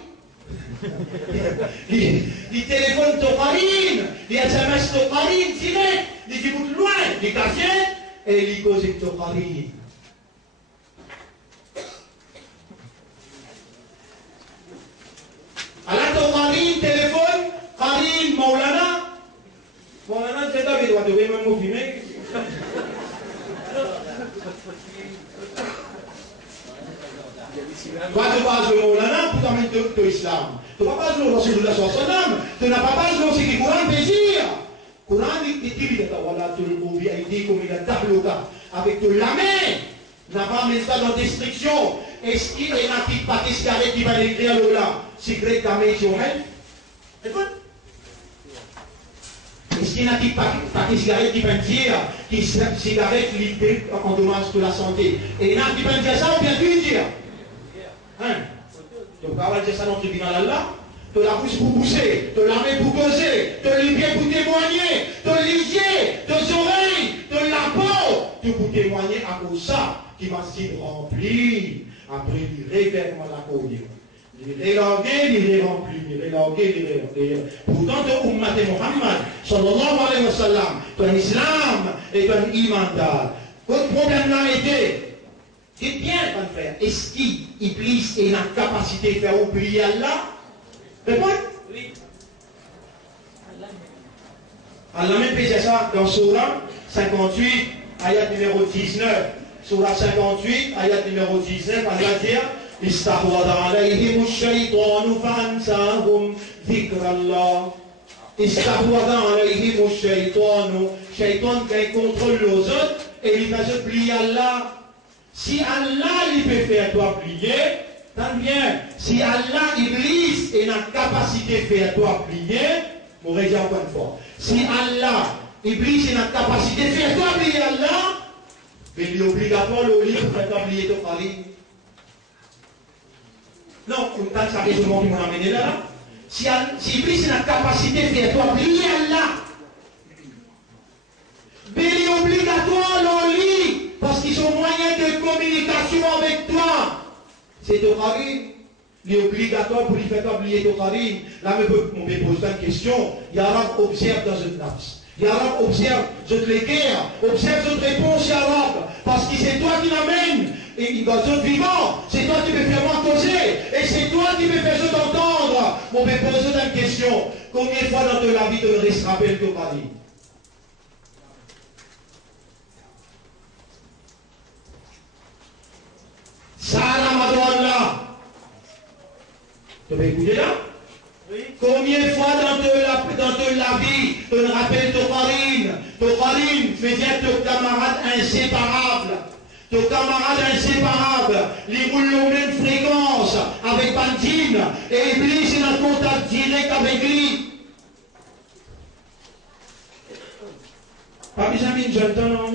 Il téléphone ton Karim. Il SMS ton Karim direct. Il dit beaucoup loin. Il casier et il cause avec ton Karim. Alors ton Karim téléphone, Karim Maulana. Maulana c'est David, tu devais même me filmer. Toi tu passes le Maulana pour t'amener de l'islam. Tu ne vas pas jouer au Rasulullah sallam. Tu n'as pas joué aussi qui Coran plaisir. Coran dit qu'il dit voilà tu le convies, il dit comme il a tablouka avec de la main. N'a pas mis ça dans destruction. Est-ce qu'il est natif pas qui va l'écrire là? Secret damage your health. Est-ce qu'il y a un cigarette qui peut dire que cigarette libère en dommage de la santé? Et il y a qui peut dire ça ou bien tu dire? Hein? Donc, on va dire ça dans le tribunal là. Tu la pousse pour pousser, tu la mets pour causer, tu les pieds pour témoigner, tu les yeux, tes oreilles, tu la peau, tu pour témoigner à cause ça qui va se remplir. Après, il révèle moi la cause. Il relangué, il rempli, il relangué, il relangué. Pourtant, tu ummat Muhammad, sallallahu alayhi wa sallam, ton islam et ton iman. Votre problème là était, dites bien, mon frère, est-ce qu'Iblis a la capacité de faire oublier Allah? Répondez. Oui. Allah même fait ça dans Surah 58, ayat numéro 19. Surah 58, ayat numéro 19, Allah dit استحوذ عليهم الشيطان فأنساهم ذكر الله. استحوذ عليهم الشيطان. Shaitan qui contrôle les autres et il va se plier Allah. Si Allah il peut faire toi plier, tant bien. Si Allah Iblis est la capacité de faire toi plier, on va dire encore une fois. Si Allah Iblis est la capacité de faire toi plier Allah, il est obligatoire le livre pour faire toi plier ton mari. Non, comme ça raisonnement qui m'a amené là. Si Iblis a la capacité de faire toi plier Allah, mais il est obligatoire le lit parce qu'ils ont moyen de communication avec toi. C'est ton mari. Il est obligatoire pour lui faire oublier ton mari. Là, on me pose une question. Yarab observe dans une nafs. Yarab observe toutes les guerres. Observe toute réponse, Yarab. Parce que c'est toi qui l'amène. une personne vivante. C'est toi qui me fais moi causer. Et c'est toi qui me fais t'entendre. Mon père, pose une question. Combien de fois dans ta vie tu ne restes rappelé ton mari? Ça, la madone là. Tu peux écouter là? Oui. Combien de fois dans la vie, tu te rappelles ton Corinne faisait ton camarade inséparable. Ton camarade inséparable, les roulent la même fréquence avec Pantine, et Iblis est en contact direct avec lui. Pas besoin d'une jeune temps,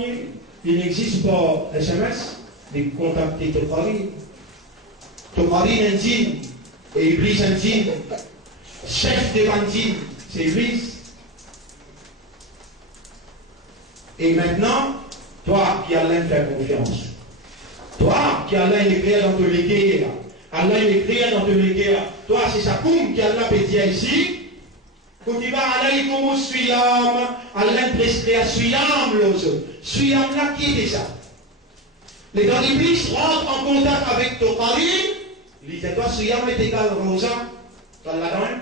il n'existe pas SMS, mais contacter ton Corinne. Ton Corinne intime, et Iblis intime. Chef de Pantine, c'est Iblis. Et maintenant, toi qui as l'un faire confiance, toi qui as l'un écrire dans ton légué, Allah écrire dans ton légué, toi c'est ça comme qui a l'un pédia ici, quand tu vas aller comme suyam, Allah prescrit à suyam l'ose. Suyam là qui est ça? Les gars d'Iblis rentrent en contact avec ton mari, ils disent toi suyam est égal à rosa, tu as la dent,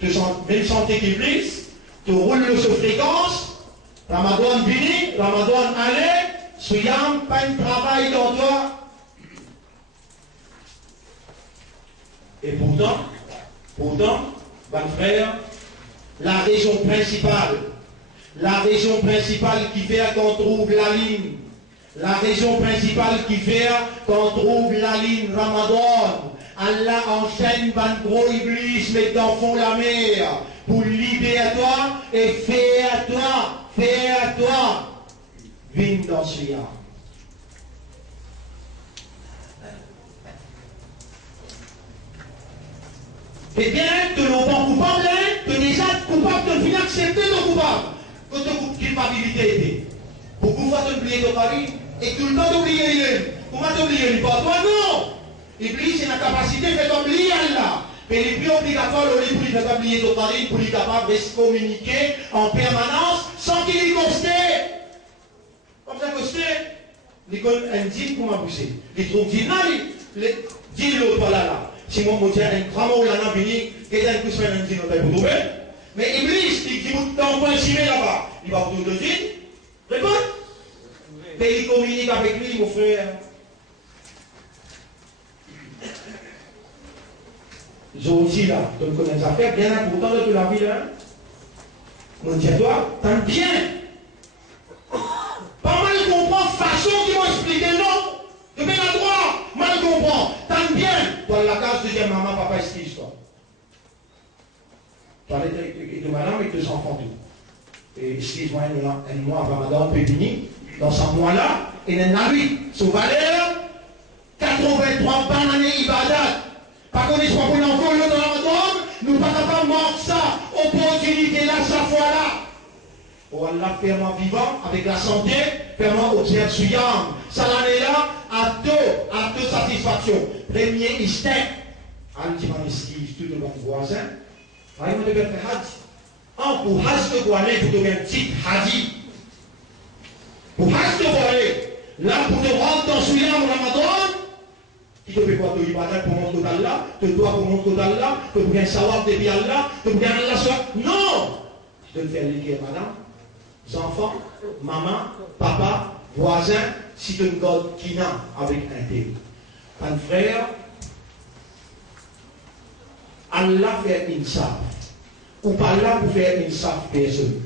tu sens même santé qu'Iblis, tu roules sur fréquence. Ramadan fini, Ramadan allait, Suyam, pas de travail dans toi. Et pourtant, mon frère, la raison principale qui fait qu'on trouve la ligne, Ramadan, Allah enchaîne ban gros iblis, met dans fond la mer, pour libérer à toi et faire à toi, vigne dans ce yard. Eh bien, tu n'es pas coupable, tu es déjà coupable, tu finis accepter ton coupable. Quand tu culpabilité, beaucoup de fois tu oublies ton mari, et tout le temps tu oublies lui. Comment tu oublies pas toi, non. Iblis, c'est la capacité de faire oublier Allah. Mais les plus obligatoires, le livre, il fait oublier ton mari pour lui capable de se communiquer en permanence sans qu'il y constate. Comme ça, constate, il connaît un dit pour m'abuser. Il trouve dit, non, dit l'autre là. Si mon mot tient un grand mot là, non, vini, qu'est-ce que tu fais un dit, non, pour trouver. Mais Iblis, il dit, vous t'en point chimé là-bas. Il va vous dire, réponds. Mais il communique avec lui, mon frère. Aujourd'hui, là, tu me connais les affaires, bien important de la vie, là. Mon Dieu, toi, t'as bien. Pas mal comprendre façon qu'ils vont expliquer, non. De bien à droit, mal comprendre. T'as bien. Toi, la case de dire maman, papa, excuse toi. Tu allais avec madame et deux enfants, tout. Et excuse-moi, un mois avant madame Pépini, dans ce mois-là, et il y a 8, sous valeur, 83 bananes ibadat. Par contre, soit pour l'enfant, le dans Ramadan, nous ne pouvons pas mordre ça, opportunité là, sa fois là. Oh Allah, fais-moi vivant, avec la santé, fais-moi observer suyam. Ça l'année là, à deux satisfactions. Premier, istek. Anti-man esquive, tout le monde voisin. Vraiment, de faire hadj. En pour hadj de Guané, pour donner un petit hadji. Pour hadj de Guané, là, pour te rendre dans suyam au Ramadan, qui te fait quoi? Tu ibadat pour mon total là, tu dois pour mon total là, tu peux bien savoir de bien là, tu peux bien Allah soit. Non! Tu te fais l'équerre, madame, enfants, maman, papa, voisin, si tu ne gardes qui n'a avec un thé. Un frère, Allah fait une saf. Ou pas là pour faire une saf personne.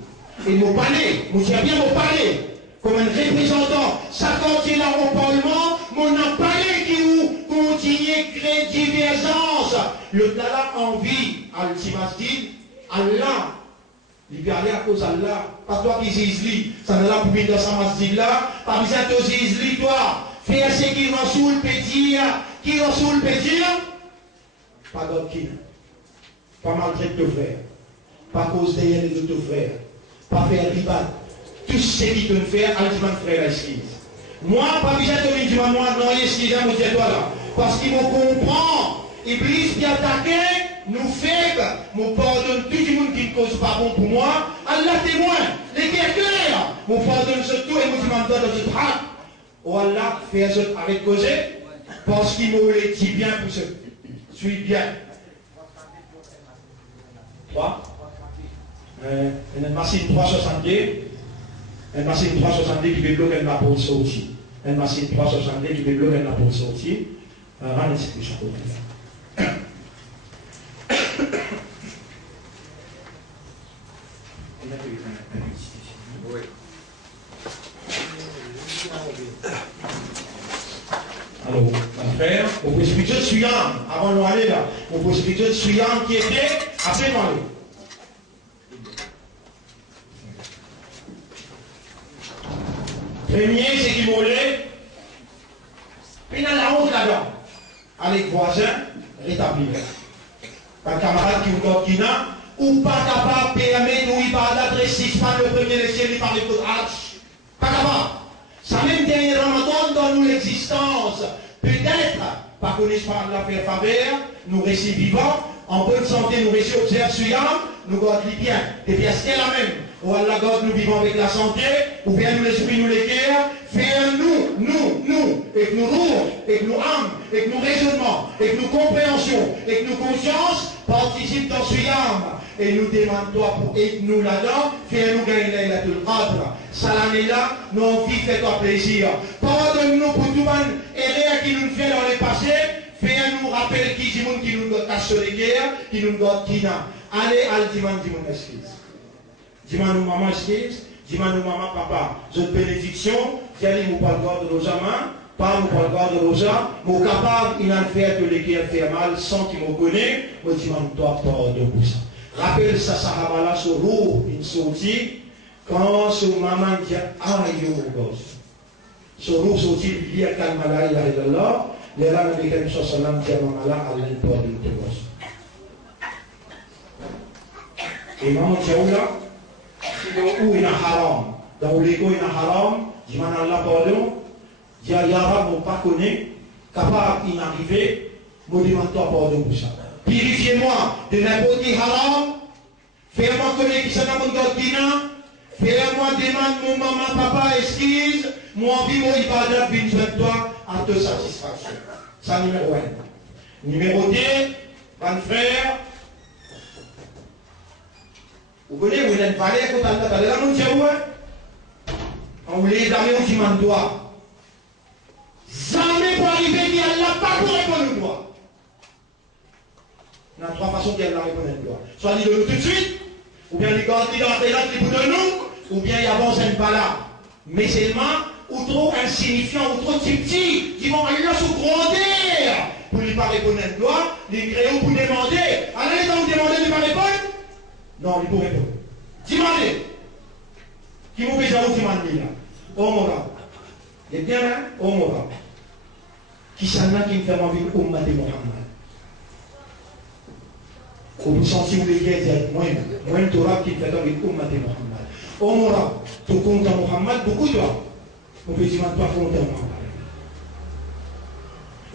Et mon palais, mon bien mon palais, comme un représentant, ça continue au Parlement, mon palais qui continue créer divergence. Le talent envie, al-Timastin, Allah, il peut aller à cause d'Allah, pas toi qui zizli, ça ne l'a pas pour dans sa masjid là, pas besoin de zizli toi, fais ce qui Rasoul peut dire, qui Rasoul peut dire, pas d'autre qui pas maltraiter ton frère, pas cause derrière les autres frères, pas faire ribat, tout ce qui te fait, al-Timan frère excuse. Moi, pas besoin de dire moi, non, excusez-moi, mon Dieu, toi là, parce qu'il me comprend, Iblis qui attaqué, nous faibles, nous pardonne tout le monde qui ne cause pas bon pour moi. Allah témoin, les guerres, nous pardonne surtout et nous demandons dans notre hâte. ou Allah fait autres avec causer, parce qu'il m'a dit bien pour ce. Suis bien. 3. Une machine 362. Une machine 362 qui veut bloquer la pour sortir. Une machine 362 qui veut bloquer la pour sortir. Ramenez ce que chapeau. Oui. Alors, mon frère, au précipitat de Suyam, avant de aller là, au précipitat de Suyam qui était après nous aller. Premier, c'est qui voulait, puis dans la honte là-dedans, avec voisin, rétablir. Pas camarade qui vous donne qui n'a, ou pas capable de permettre nous, il parle d'adresse 6 fois le premier échelle, il parle de code H. Pas capable. Ça même dernier Ramadan donne nous l'existence. Peut-être, par connaissance de la faire faveur, nous restons vivants, en bonne santé, nous restons observés sur nous gardons bien. Et bien, c'est la même. Ou Allah garde nous vivons avec la santé, ou bien nous l'esprit, nous les guerres, faire nous, et que nous roues, et que nous âmes, et que nous raisonnements, et que nous compréhensions, et que nous consciences, participent dans ce yam. Et nous demandons toi pour aider nous là-dedans, faire nous gagner la Qadr. Ça l'année là, nous envie de faire plaisir. Pardonne-nous pour tout le monde, erreur qui nous fait dans le passé, fais-nous rappeler qui nous doit casser les guerres, qui nous doit kina. Allez, dis-moi excuse. Dis-moi nous maman excuse, dis-moi nous maman papa. Votre bénédiction, tiens-les nous pas le droit de nos amants, pas nous pas le droit de nos âmes, nous capable, il a fait que les guerres fait mal sans qu'il me connaisse, moi dis-moi toi pardon pour ça. Rappelle ça, Sahaba là, sur l'eau, une sortie, quand son maman dit, ah, yo, mon gosse. Sur l'eau, sortie, il dit, Kalmala, il arrive là, les rames de Karim Sallam, dit, maman là, à l'intérieur de ton gosse. Et maman dit, où il y a haram, dans l'égo, il y a haram, dit, maman là, pardon, dit, Yara, mon pas connaît, capable, il arrive, me demande-toi pardon pour ça. Purifiez-moi de n'importe quel haram. Fais-moi connaître qui s'en a mon gardien. Fais-moi demande mon maman, papa, excuse. Moi, envie, mon ibadat, besoin de toi, à te satisfaction. Ça, numéro 1. Numéro 2, mon frère. Vous connaissez, vous n'êtes pas allé, quand vous allez là, mon Dieu, on vous les amis, on dit, man, toi. Jamais pour arriver, il n'y a pas pour répondre, toi. Il y a 3 façons qu'elle a répondu à toi. Soit il donne tout de suite, ou bien il garde dans la télé qui vous donne nous, ou bien il avance un pas là. Mais seulement, ou trop insignifiant, ou trop petit, qui vont aller là sous grandeur, pour ne pas répondre à toi, les créer pour demander. Alors, les gens vous demander de ne pas répondre? Non, il faut répondre. Demandez. Qui vous fait ça ou demandez là? Oh mon gars. Il est bien là? Oh mon gars. Qui s'en a qui me fait envie de Ummat de Mohammed? Vous sentez où les gars moi, Torah qui fait avec Ummat de Mohammed. Oh mon gars, tu comptes à Mohammed, beaucoup de toi. On peut dire, toi, compte à Mohammed.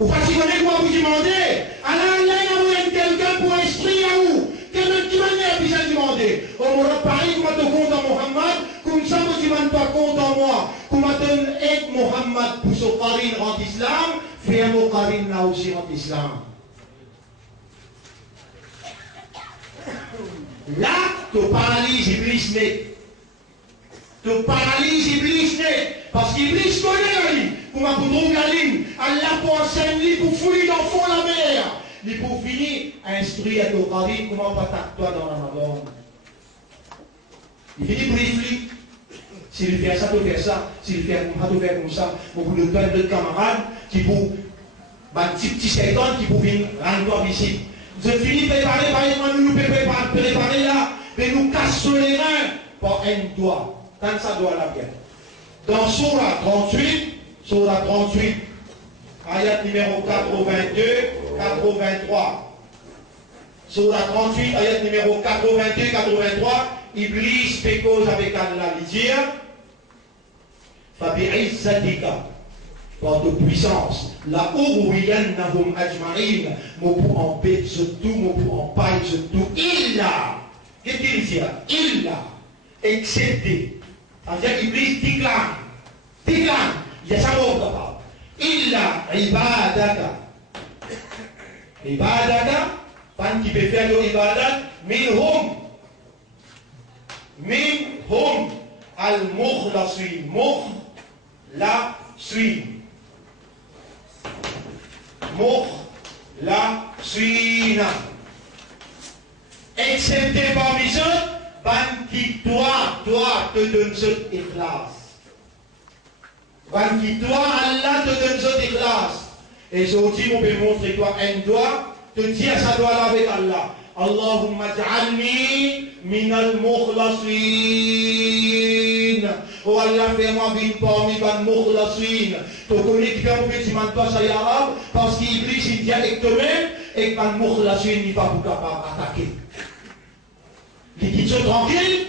Ou pas si vous avez quoi vous demander, alors là, il y a quelqu'un pour instruire à vous. De quelle manière vous avez demandé? On m'aura pareil, comment tu comptes à Mohammed, comme ça, vous demandez pas compte à moi. Comment tu aides Mohammed pour son qarine en islam, fais un mot qarine là aussi en islam. Là, tu paralyses Iblis net. Tu paralyses Iblis net. Parce qu'Iblis connaît lui. Pour ma poudre galine, Allah pour enseigner, pour fouiller dans le fond de la mer. Il pour finir, instruire à ton qarine comment pas toi dans la Ramadan. Il finit pour réfléchir. S'il fait ça, tu fais ça. S'il fait comme ça, beaucoup de camarades qui pour un petit shaitan qui pour venir rendre toi visite. Je finis préparer, par exemple, nous préparer là, mais nous cassons les reins par un doigt. Quand ça doit la bien. Dans Surah 38, ayat numéro 82, 83. Surah 38, ayat numéro 82, 83, Iblis fait cause avec Allah, il dit, Fabi'izzatika, par de puissance, la ughwiyannahum ajma'in, mon pour en paix tout, mon pour en paille tout, illa, qu'est-ce qu'il dit là? Illa, excepté, c'est-à-dire Iblis déclare, Il y a ça bon capable. Illa ibadaka. Ibadaka, fan qui peut faire de ibadat, minhum al-mukhlasin. Mukhlasin. Excepté parmi eux, ban qui toi te donne ce ikhlas. Ban qui toi, Allah te donne ce ikhlas. Et ce outil, on peut montrer toi, aime-toi, te dire ça doit aller avec Allah. Allahumma ja'alni minal mukhlasin. Oh Allah, fais-moi vivre parmi les mukhlasin. Tu connais qui fait un petit manteau, ça y est arabe, parce qu'il glisse, il dit avec toi-même, et que les mukhlasin n'est pas capable d'attaquer. Les qui sont tranquilles,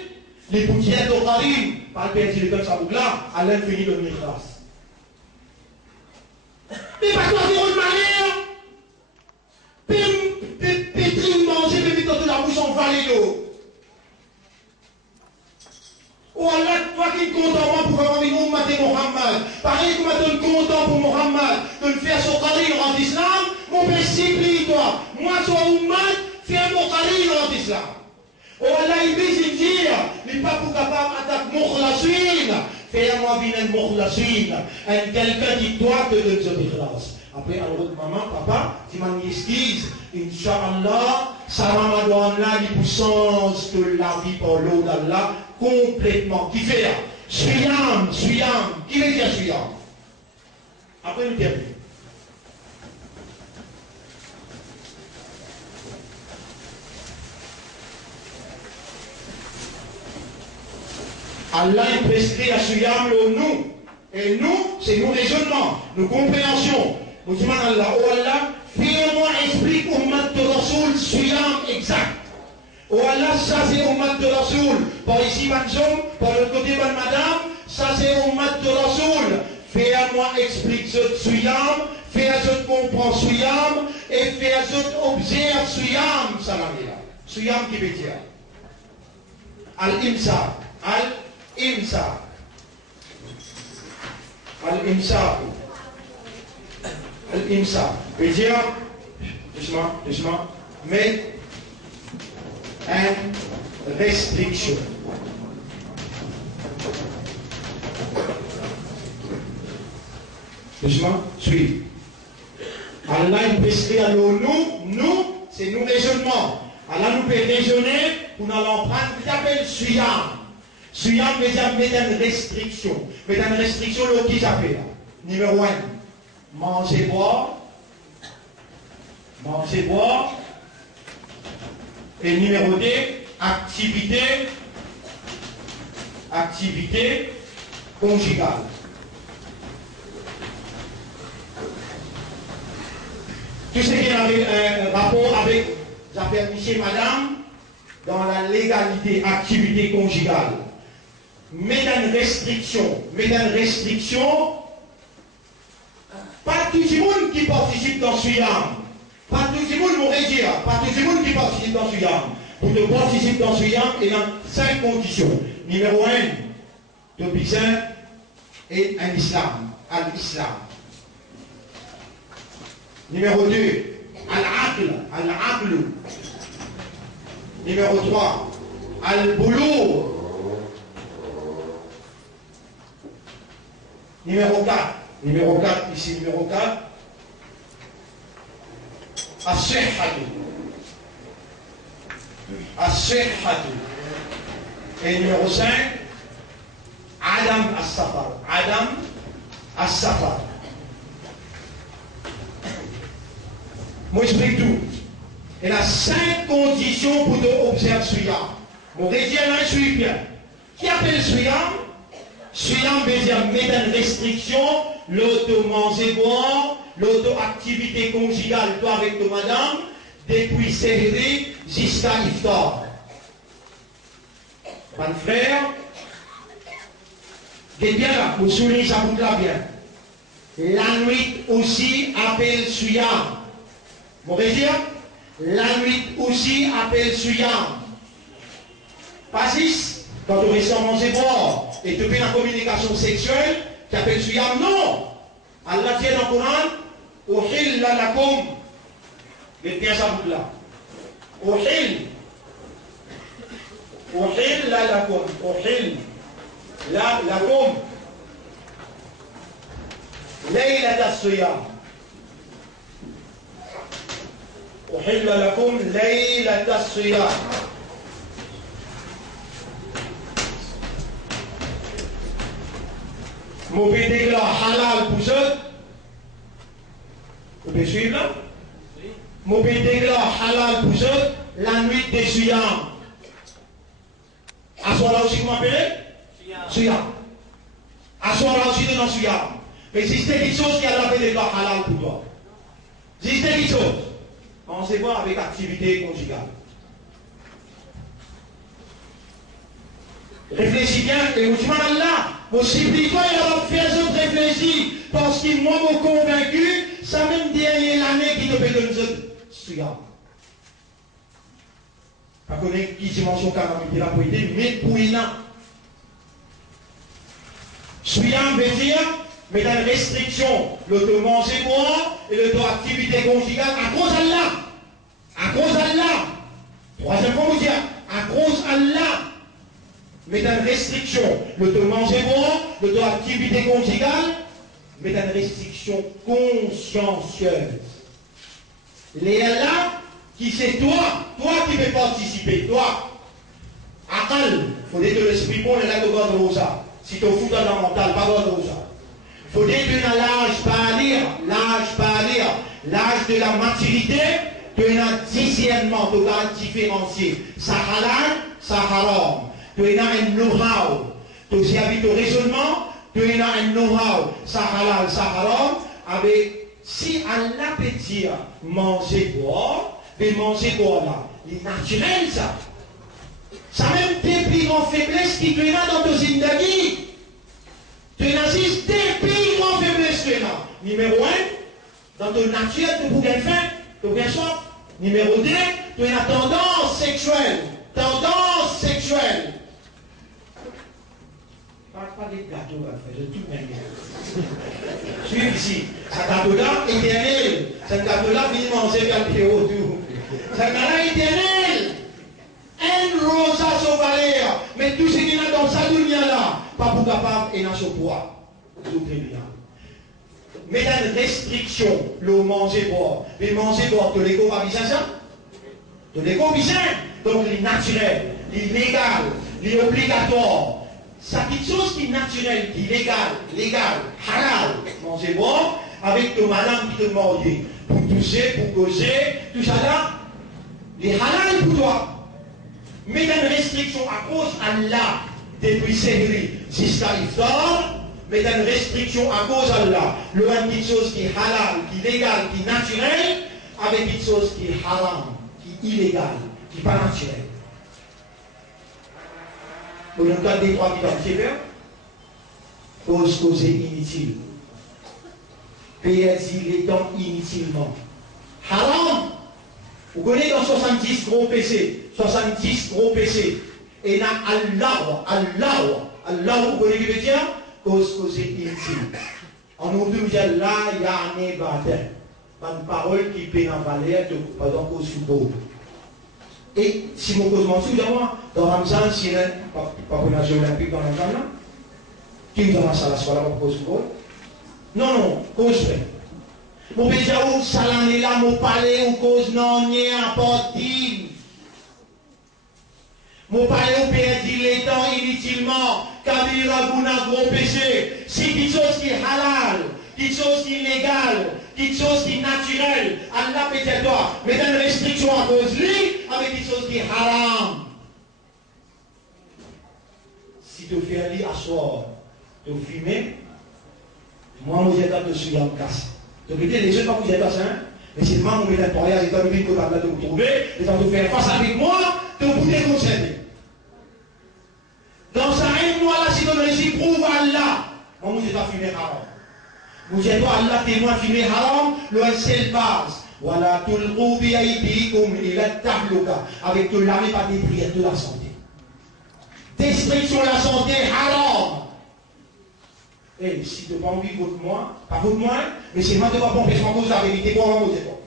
les poutières au Karim, par le père de sa boucle là, à l'infini de l'ikhlas. Mais pas toi, zéro de manière. Pétri manger, mais dans la bouche en vallée d'eau. Oh Allah, toi qui es content pour avoir une ummat de Mohammed, pareil que tu es content pour Mohammed, de le faire sur Karim en islam, mon père supplie toi. Moi, sur ummat, fais mon Karim en islam. Oh Allah, il dit, il n'est pas pour capable d'attaquer Mukhlasin. Fais-moi venir Mukhlasin. Quelqu'un qui doit te donner ce ikhlas. Après, alors, maman, papa, tu m'as mis esquisse. Inch'Allah, ça m'a donné la puissance de la vie par l'eau d'Allah complètement. Qui fait là? Suyam. Qui veut dire Suyam? Après, nous terminons. Allah il prescrit à Suyam le nous. Et nous, c'est nos raisonnements, nos compréhensions. Nous disons à Allah, oh Allah, fais-moi explique au mat de Rasoul Suyam exact. Oh Allah, ça c'est au mat de Rasoul. Par ici, Manzom, par l'autre côté, madame, ça c'est au mat de Rasoul. Fais-moi explique ce Suyam, fais-moi comprendre Suyam, et fais-moi observe Suyam, salamila. Suyam qui veut dire Al-Imsa. Al-Imsa. Veut dire, doucement, mais une restriction. Doucement, suis. Allah il prescrit à nous, c'est nos raisonnements. Allah nous peut raisonner pour nous l'emprunter, qui s'appelle Suyam. Suyam veut dire mettre une restriction. Mettre une restriction, le qui s'appelle là. Numéro 1, manger, boire. Et numéro 2, activité conjugale. Tout ce qui a un rapport avec les affaires monsieur et madame dans la légalité, activité conjugale. Mettez une restriction, pas tout le monde qui participe dans ce yam. Pas tout le monde, mon dire, pas tout le monde qui participe dans ce yam. Pour te participer dans ce yam, il y a 5 conditions. Numéro 1, de bizin et un islam, al-islam. Numéro 2, al-aql. Numéro 3, al-boulou. Numéro 4, ici numéro 4, as-sihhatu. Et numéro 5, Adam as-safar. Moi, je explique tout. Il y a 5 conditions pour observer Suyam. Mon rédier là, je suis bien. Qui appelle Suyam? Suyam veut dire mettre une restriction, l'auto-manger boire, l'auto-activité conjugale, toi avec ton madame, depuis Sehri jusqu'à Iftar. Mon frère, qui est bien là, pour souligner ça boucle là bien. La nuit aussi appelle Suyam. Mon rédier, la nuit aussi appelle Suyam. Pas 6, quand tu restes à manger boire et tu fais la communication sexuelle, qui appelle Suyam, non. Allah dit dans le Coran, Uhilla lakum. Mais bien ça boucle là. Uhilla lakum. Uhil. Lakum. Laylat as-Suyam. Uhilla lakum laylat as-Suyam. Mauvais déclare halal pour eux. Vous pouvez suivre là? Mauvais déclare halal pour eux la nuit des Suyam. À ce moment-là aussi, comment appelez? Suyam. À ce moment-là aussi, dans Suyam. Mais si c'est quelque chose qui a la déclare halal pour toi, si c'est quelque chose, pensez voir avec activité conjugale. Réfléchis bien, et vous dites, Allah, vous supplie-toi et alors fais autres réfléchir, parce que moi, je suis convaincu, ça même dernière l'année qui te fait donner ce gars. Pas connaître qui dimension calamité là pour aider, mais pour y aller. Suyam veut dire, mais dans les restrictions, le de manger, boire, et le de activité conjugale, à cause d'Allah. À cause d'Allah. Troisième fois, vous dire, à cause d'Allah. Mais dans les restrictions, le de manger, boire, le de activité conjugale, mais dans les restrictions consciencieuses. Les là, qui c'est toi qui veux participer, toi. Akal, il faut dire que l'esprit bon est là de God Rosa. Si tu fous dans la mentale, pas God Rosa. Il faut dire que dans l'âge de la maturité, tu as un discernement, tu as différencier. Ça halal, ça haram. Tu as un know-how. Tu servis ton raisonnement, tu as un know-how. Ça halal, ça haram. Avec, si Allah peut dire manger boire, mais manger boire là, c'est naturel ça. Ça même tes plus grandes faiblesses qui te là dans ton zindagi. Tu as tes plus grandes faiblesses que là. Numéro 1, dans ton nature, tu peux bien faim, tu peux bien soif. Numéro 2, tu as tendance sexuelle. Tendance sexuelle. Pas des gâteaux à faire, de toute manière. Suivez ici. Ce gâteau-là, éternel. Ce gâteau-là, finit manger quelque autour. Ce gâteau-là, éternel. Un rosa sauvalère. Mais tout ce qui est dans sa dunya-là, pas pour capable et dans ce poids. Tout très bien. Mais dans une restriction, le manger boire. Mais manger boire, de l'égo va bien ça? De l'égo bien. Donc, il est naturel, il est légal, il est obligatoire. Ça quelque chose qui est naturel, qui est légal, halal, manger boire, avec ton madame qui te demande pour toucher, pour causer, tout ça là, les halal pour toi. Mais dans une restriction à cause d'Allah, depuis Sehri jusqu'à Iftar, mais dans une restriction à cause d'Allah, le quelque chose qui est halal, qui est légal, qui est naturel, avec quelque chose qui est haram, qui est illégal, qui n'est pas naturel. Pour le cas des trois qui doivent faire, causer inutile. Perdre les temps inutilement. Haram. Vous connaissez dans 70 gros PC, 70 gros PC. Et dans Allah, vous connaissez qui veut dire? Causer inutile. En nous dit là, il y a un ébatteur. Une parole qui peut en valeur de cause football. Et si mon cause m'en souvient, dans Ramzan, si il y a pas pour la Jeux olympique dans Ramzan, là, qui nous donne ça la soirée pour cause football? Non, cause vrai. Mon pays où ça l'en est là, mon palais, ou cause non, n'y a pas dit. Mon palais, ou perdu les temps inutilement, Kabira, Gouna, gros péché. Si quelque chose qui est halal, quelque chose qui est légal, quelque chose qui est naturel, Allah peut dire toi, mais dans une restriction à cause de lui, avec quelque chose qui est haram. Si tu fais un lit à soir, tu fumes, moi, je vais te suivre en casse. Donc, les jeunes, pas vous êtes hein, mais c'est moi, mon métal pour rien, j'ai pas vu que tu as de vous trouver, et quand tu fais face avec moi, tu peux te conserver. Dans ça, un mois là, si tu réussis, prouve Allah. Moi, je vais pas fumer haram. Vous êtes Allah témoin fumer haram, le seul base. Voilà, tout le groupe comme il a tablouka, avec tout l'armée, pas détruire de la santé. Destruction de la santé, haram. Et si tu n'as pas envie de voter moi, pas vote moi, mais c'est moi qui ne vais pas empêcher ma cause la vérité pour moi, c'est pas.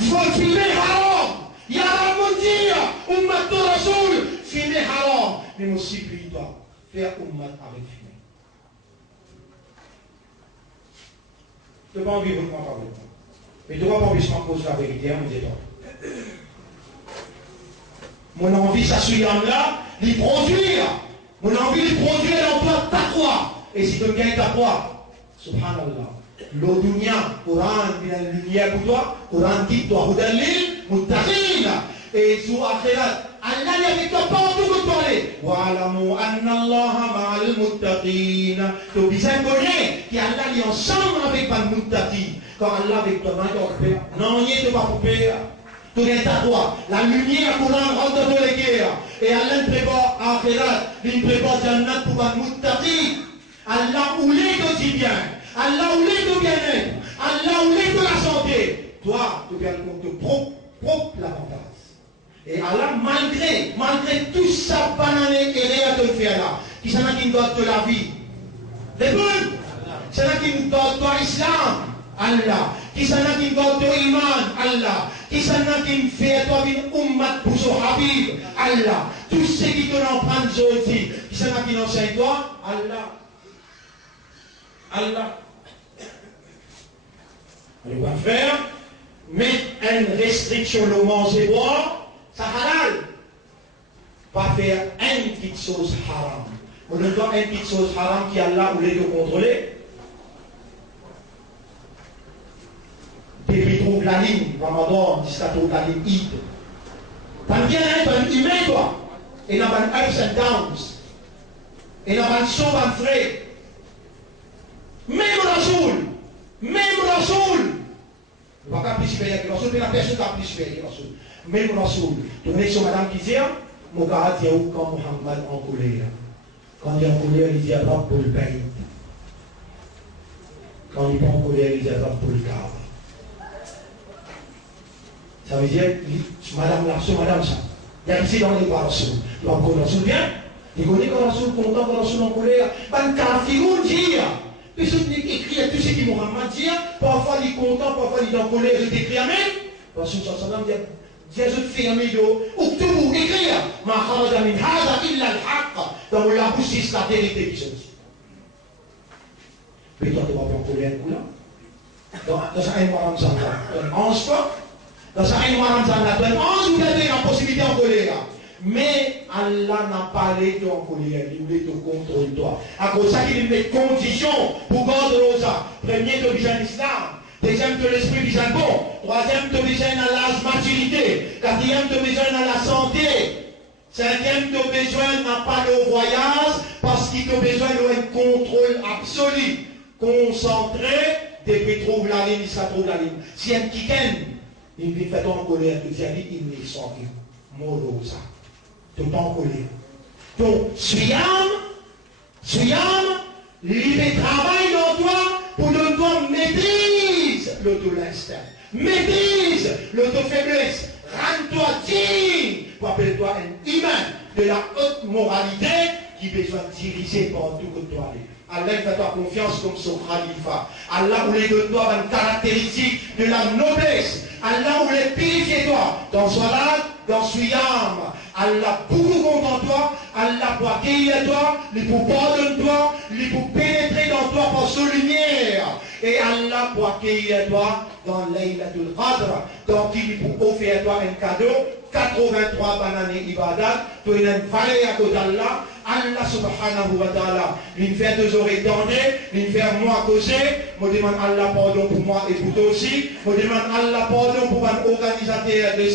Faut filmer haram. Ya Ramondia, Ummat Rasoul, filmer haram. Mais moi aussi, prie-toi, faire Ummat avec filmer. Tu n'as pas envie de voter moi, pas voter moi. Mais tu ne vas pas empêcher ma cause la vérité, hein, c'est pas. Mon envie, ça suit là, l'y produire. Mon envie de produire l'emploi de taqwa. Et si tu gagnes taqwa, subhanallah, l'eau dunya, Coran, la lumière pour toi, Coran dit, toi, Hudalil, Muttaqin, et sous akhirat, Allah n'est avec toi partout que tu allais. Wa'alamu anna Allah ma'al muttaqin. Tu as besoin de connaître qu'Allah est ensemble avec les muttaqin. Quand Allah avec toi, non, il n'est pas pour payer. Tu es à toi. La lumière pour rentre dans les guerres. Et Allah prépare akhirat, il prépare Jannat pour les muttaqin. Allah où l'est de bien. Allah où l'est de bien-être. Allah où l'est de la santé. Toi, tu viens de propre l'avantage. Et Allah, malgré tout ça, banané et rien de faire là, qui s'en a qui nous donne de la vie. Réponds. C'est là qui nous donne de l'islam. Allah. Qui s'en a qui nous donne de l'iman. Allah. Qui s'en a qui nous fait toi une ummat pour son habib. Allah. Tous ceux qui te l'empruntent aujourd'hui. Qui s'en a qui nous enseignent toi. Allah. Allah. On va faire mettre une restriction le manger boire. Ça halal. Pas faire une petite chose haram. On ne doit une petite chose haram qui Allah voulait te contrôler. Depuis trouve la ligne, Ramadan, jusqu'à trouve la ligne Eid. T'as bien un humain, toi. Et il y a un ups and downs. Et il y a un saut, un frais. Même Rasoul. On ne va pas plus faire que Rasoul, mais la personne qui a plus faire que Rasoul. Même Rasoul. Tu connais sur madame qui dit, mon gars dit où quand Mohammed en colère. Quand il est en colère, il dit à droite pour le pain. Quand il n'est pas en colère, il dit à droite pour le cadre. Ça veut dire, madame ça. Il y a ici dans les bras Rasoul. Tu vas connaître Rasoul bien. Il connaît quand Rasoul content, quand Rasoul en colère. Ben, Kafirou dit. Puis je écrit à tout ce qui Mohammed dit. Parfois il est content, parfois il est en colère. Je t'écris Amen. Parce que ça dit. Dieu te fait un million, ou tout écrire, ma kharaja min hada illa al-haqq, dans la bouche c'est la vérité qui se dit. Puis toi tu vas prendre colère un coup là. Dans un mois Ramzan là, dans 11 fois, dans un mois Ramzan là, dans 11 ou bien la possibilité en colère. Mais Allah n'a pas parlé en colère, il voulait te contrôler toi. À cause de ça qu'il met conditions pour garder l'osa. Premier de l'islam. Deuxième, de l'esprit du bon. Troisième, de besoin dans la maturité. Quatrième, de besoin dans la santé. Cinquième, de besoin n'a pas le voyage parce qu'il a besoin d'un contrôle absolu. Concentré, depuis trouve la ligne, ça trouve la ligne. Si un qui il me fait en colère, il me sort. Moro ça. Tout en colère. Donc, Suyam, il travaille dans toi pour que toi maîtrise l'auto-l'instinct, maîtrise l'auto-faiblesse, rends-toi digne pour appeler toi un humain de la haute moralité qui a besoin de diriger partout que toi aller. Allah fait-toi confiance comme son khalifa. Allah voulait de toi une caractéristique de la noblesse. Allah voulait purifier toi dans Salat, dans Suyam. Allah beaucoup content toi, Allah pour accueillir toi, il pour pardonner toi, il pour pénétrer dans toi par sa lumière. Et Allah pour accueillir toi dans Laylatul Qadr, donc il pour offrir toi un cadeau, 83 bananes ibadat, tu es une vallée à côté d'Allah, Allah subhanahu wa ta'ala, il fait deux oreilles tendées, il fait moi causer, je demande Allah pardon pour moi et pour toi aussi, je demande Allah pardon pour l'organisateur de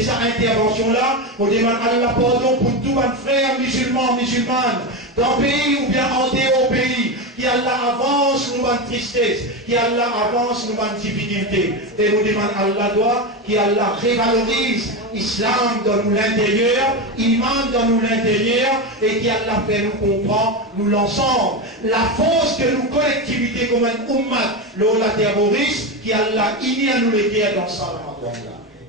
sa intervention-là, je demande Allah pardon pour tous mes frères musulmanes, dans le pays ou bien en dehors pays, qui Allah avance nous en tristesse, qui Allah avance nous en difficulté. Et nous demandons Allah doit, qui Allah révalorise l'islam dans nous l'intérieur, iman dans nous l'intérieur, et qui Allah fait nous comprendre, nous l'ensemble. La force que nous collectivité comme un ummat, la terroriste, qui Allah uni à nous les guerres dans ça.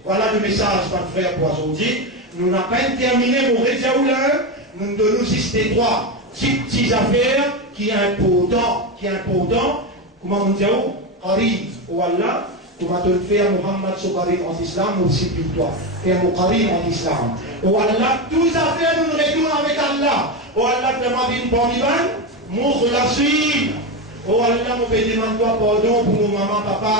Voilà le message, mon frère, pour aujourd'hui. Nous n'avons pas terminé mon réseau là, nous donnons juste trois petites affaires qui est important, comment on dit, Qarib, ou Allah, comment on fait Muhammad Soukari en islam, aussi plus toi, et Muqarib en islam. Ou Allah, tous affaires nous retournons avec Allah. Ou Allah, tu m'as dit une bonne ibane, Moukhlasin. Oh Allah, mon fait demande-toi pardon pour mon maman, papa.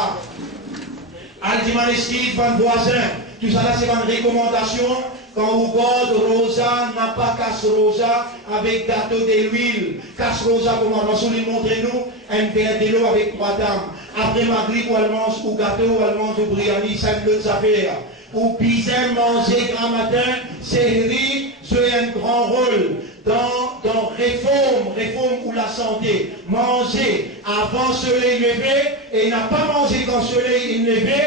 Aldiman excuse, mon voisin. Tout ça là, c'est une recommandation. Quand vous gardez rosa, n'a pas casse rosa avec gâteau de l'huile. Casse rosa, comme on a montré-nous, un verre de l'eau avec 3 dames. Après Maghrib, ou elle mange ou gâteau, ou elle mange ou briani, ça ne le affaires. Ou piscine, manger grand matin, série, c'est un grand rôle. Dans réforme ou la santé, manger avant soleil levé et n'a pas mangé quand soleil est levé,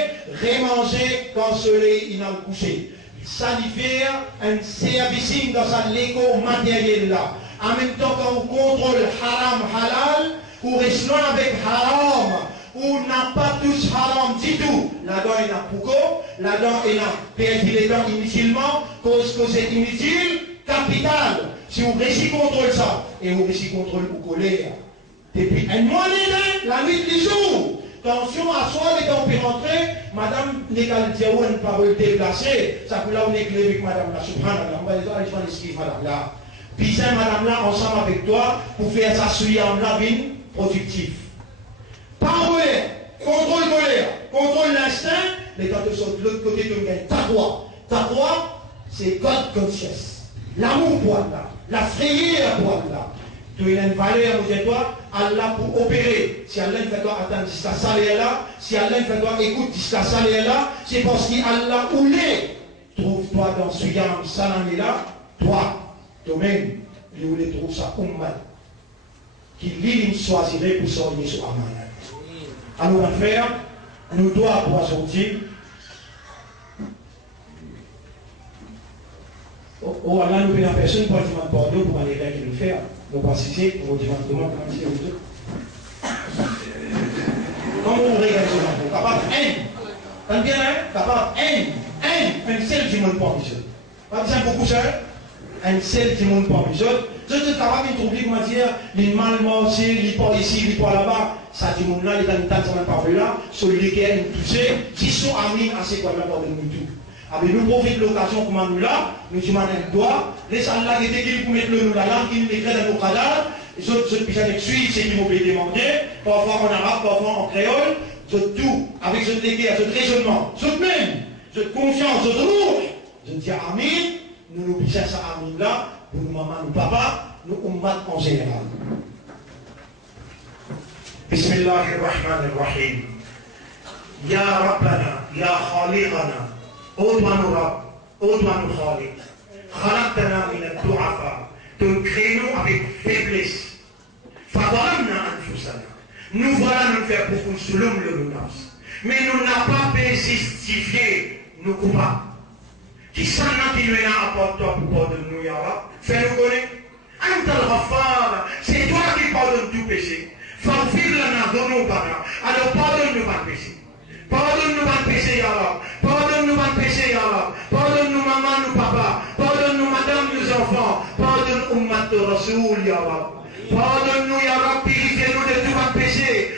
remanger quand soleil est couché. Ça lui fait un service dans sa léco matériel là. En même temps, quand on contrôle haram halal, ou restons avec haram, ou n'a pas tous haram du tout. Là-dedans, il y a pourquoi, là-dedans, il y a perdu les dents inutilement, cause que c'est inutile, capital. Si vous réussissez contrôle ça, et vous réussissez contrôle ou colère, depuis un mois la nuit du jour, tension à soi, les temps peut rentrer, madame l'égal dit une parole déplacée, ça peut là on est clair avec madame la subhanallah, on va aller faire l'esquive madame là. Puis c'est madame là ensemble avec toi pour faire ça sur la vie productif. Parole, contrôle colère, contrôle l'instinct, les temps de sortir de l'autre côté de gagne. Ta droit, c'est God conscious. L'amour pour Allah, la frayeur pour Allah. Tu as une valeur, vous êtes toi, Allah pour opérer. Si Allah fait toi attendre jusqu'à ça là, si Allah fait toi écoute jusqu'à ça là, c'est parce qu'Allah voulait. Trouve-toi dans ce yam salam là, toi, toi-même, il voulait trouver ça ummat. Qui l'île choisirait pour sortir sur Amana. Alors, mon frère, nous devons pouvoir sortir. Oh, Allah, nous venons personne pour dire pardon pour les règles qu'il nous fait. Nous participer pour dire comment c'est le tout. Comment vous regardez ça? Capable haine. T'as bien hein? Capable haine. Un seul du monde pour monsieur. Pas besoin beaucoup ça. Un seul du monde pour monsieur. Je suis capable de trouver comment dire, les mal mangés, les pas ici, les pas là-bas. Ça du monde là, les candidats sont pas là. Celui qui est touché, qui sont amis à ces quoi-là pour nous tout. Avec nous profitons de l'occasion comme nous là, nous disons un doigt, les salles qui étaient pour mettre le la langue, qui nous écrit dans nos cadavres, les autres qui suivent, c'est qui m'ont demandé, parfois en arabe, parfois en créole, tout, avec ce dégué, ce raisonnement, ce même, cette confiance, ce rouge, je dis Amin, nous nous disons ça Amin là, pour nous maman, nous papa, nous ummat en général. Bismillahirrahmanirrahim. Ya Rabbana, Ya Khaliqana. Ô toi nos Rabb, ô toi nos Khaliq, Khalaqtana min al-du'afa, te créons avec faiblesse. Fadalamna anfusana. Nous voilà nous faire beaucoup selon le menace. Mais nous n'avons pas pu justifier nos coupables. Qui s'en a qui nous a apporté pour pardonner, Ya Rab, fais-nous connaître. Anta al-Ghaffar, c'est toi qui pardonnes tout péché. Faghfir lana dhunubana, alors pardonne-nous pas le péché. Pardonne-nous pas le péché, Ya Rab. Pardonne-nous pas le péché, Ya Rab. Pardonne-nous maman, nous papa. Pardonne-nous madame, nos enfants. Pardonne Ummat Rasoul, Ya Rab. Pardonne-nous, Ya Rab. Purifiez-nous de tout le péché.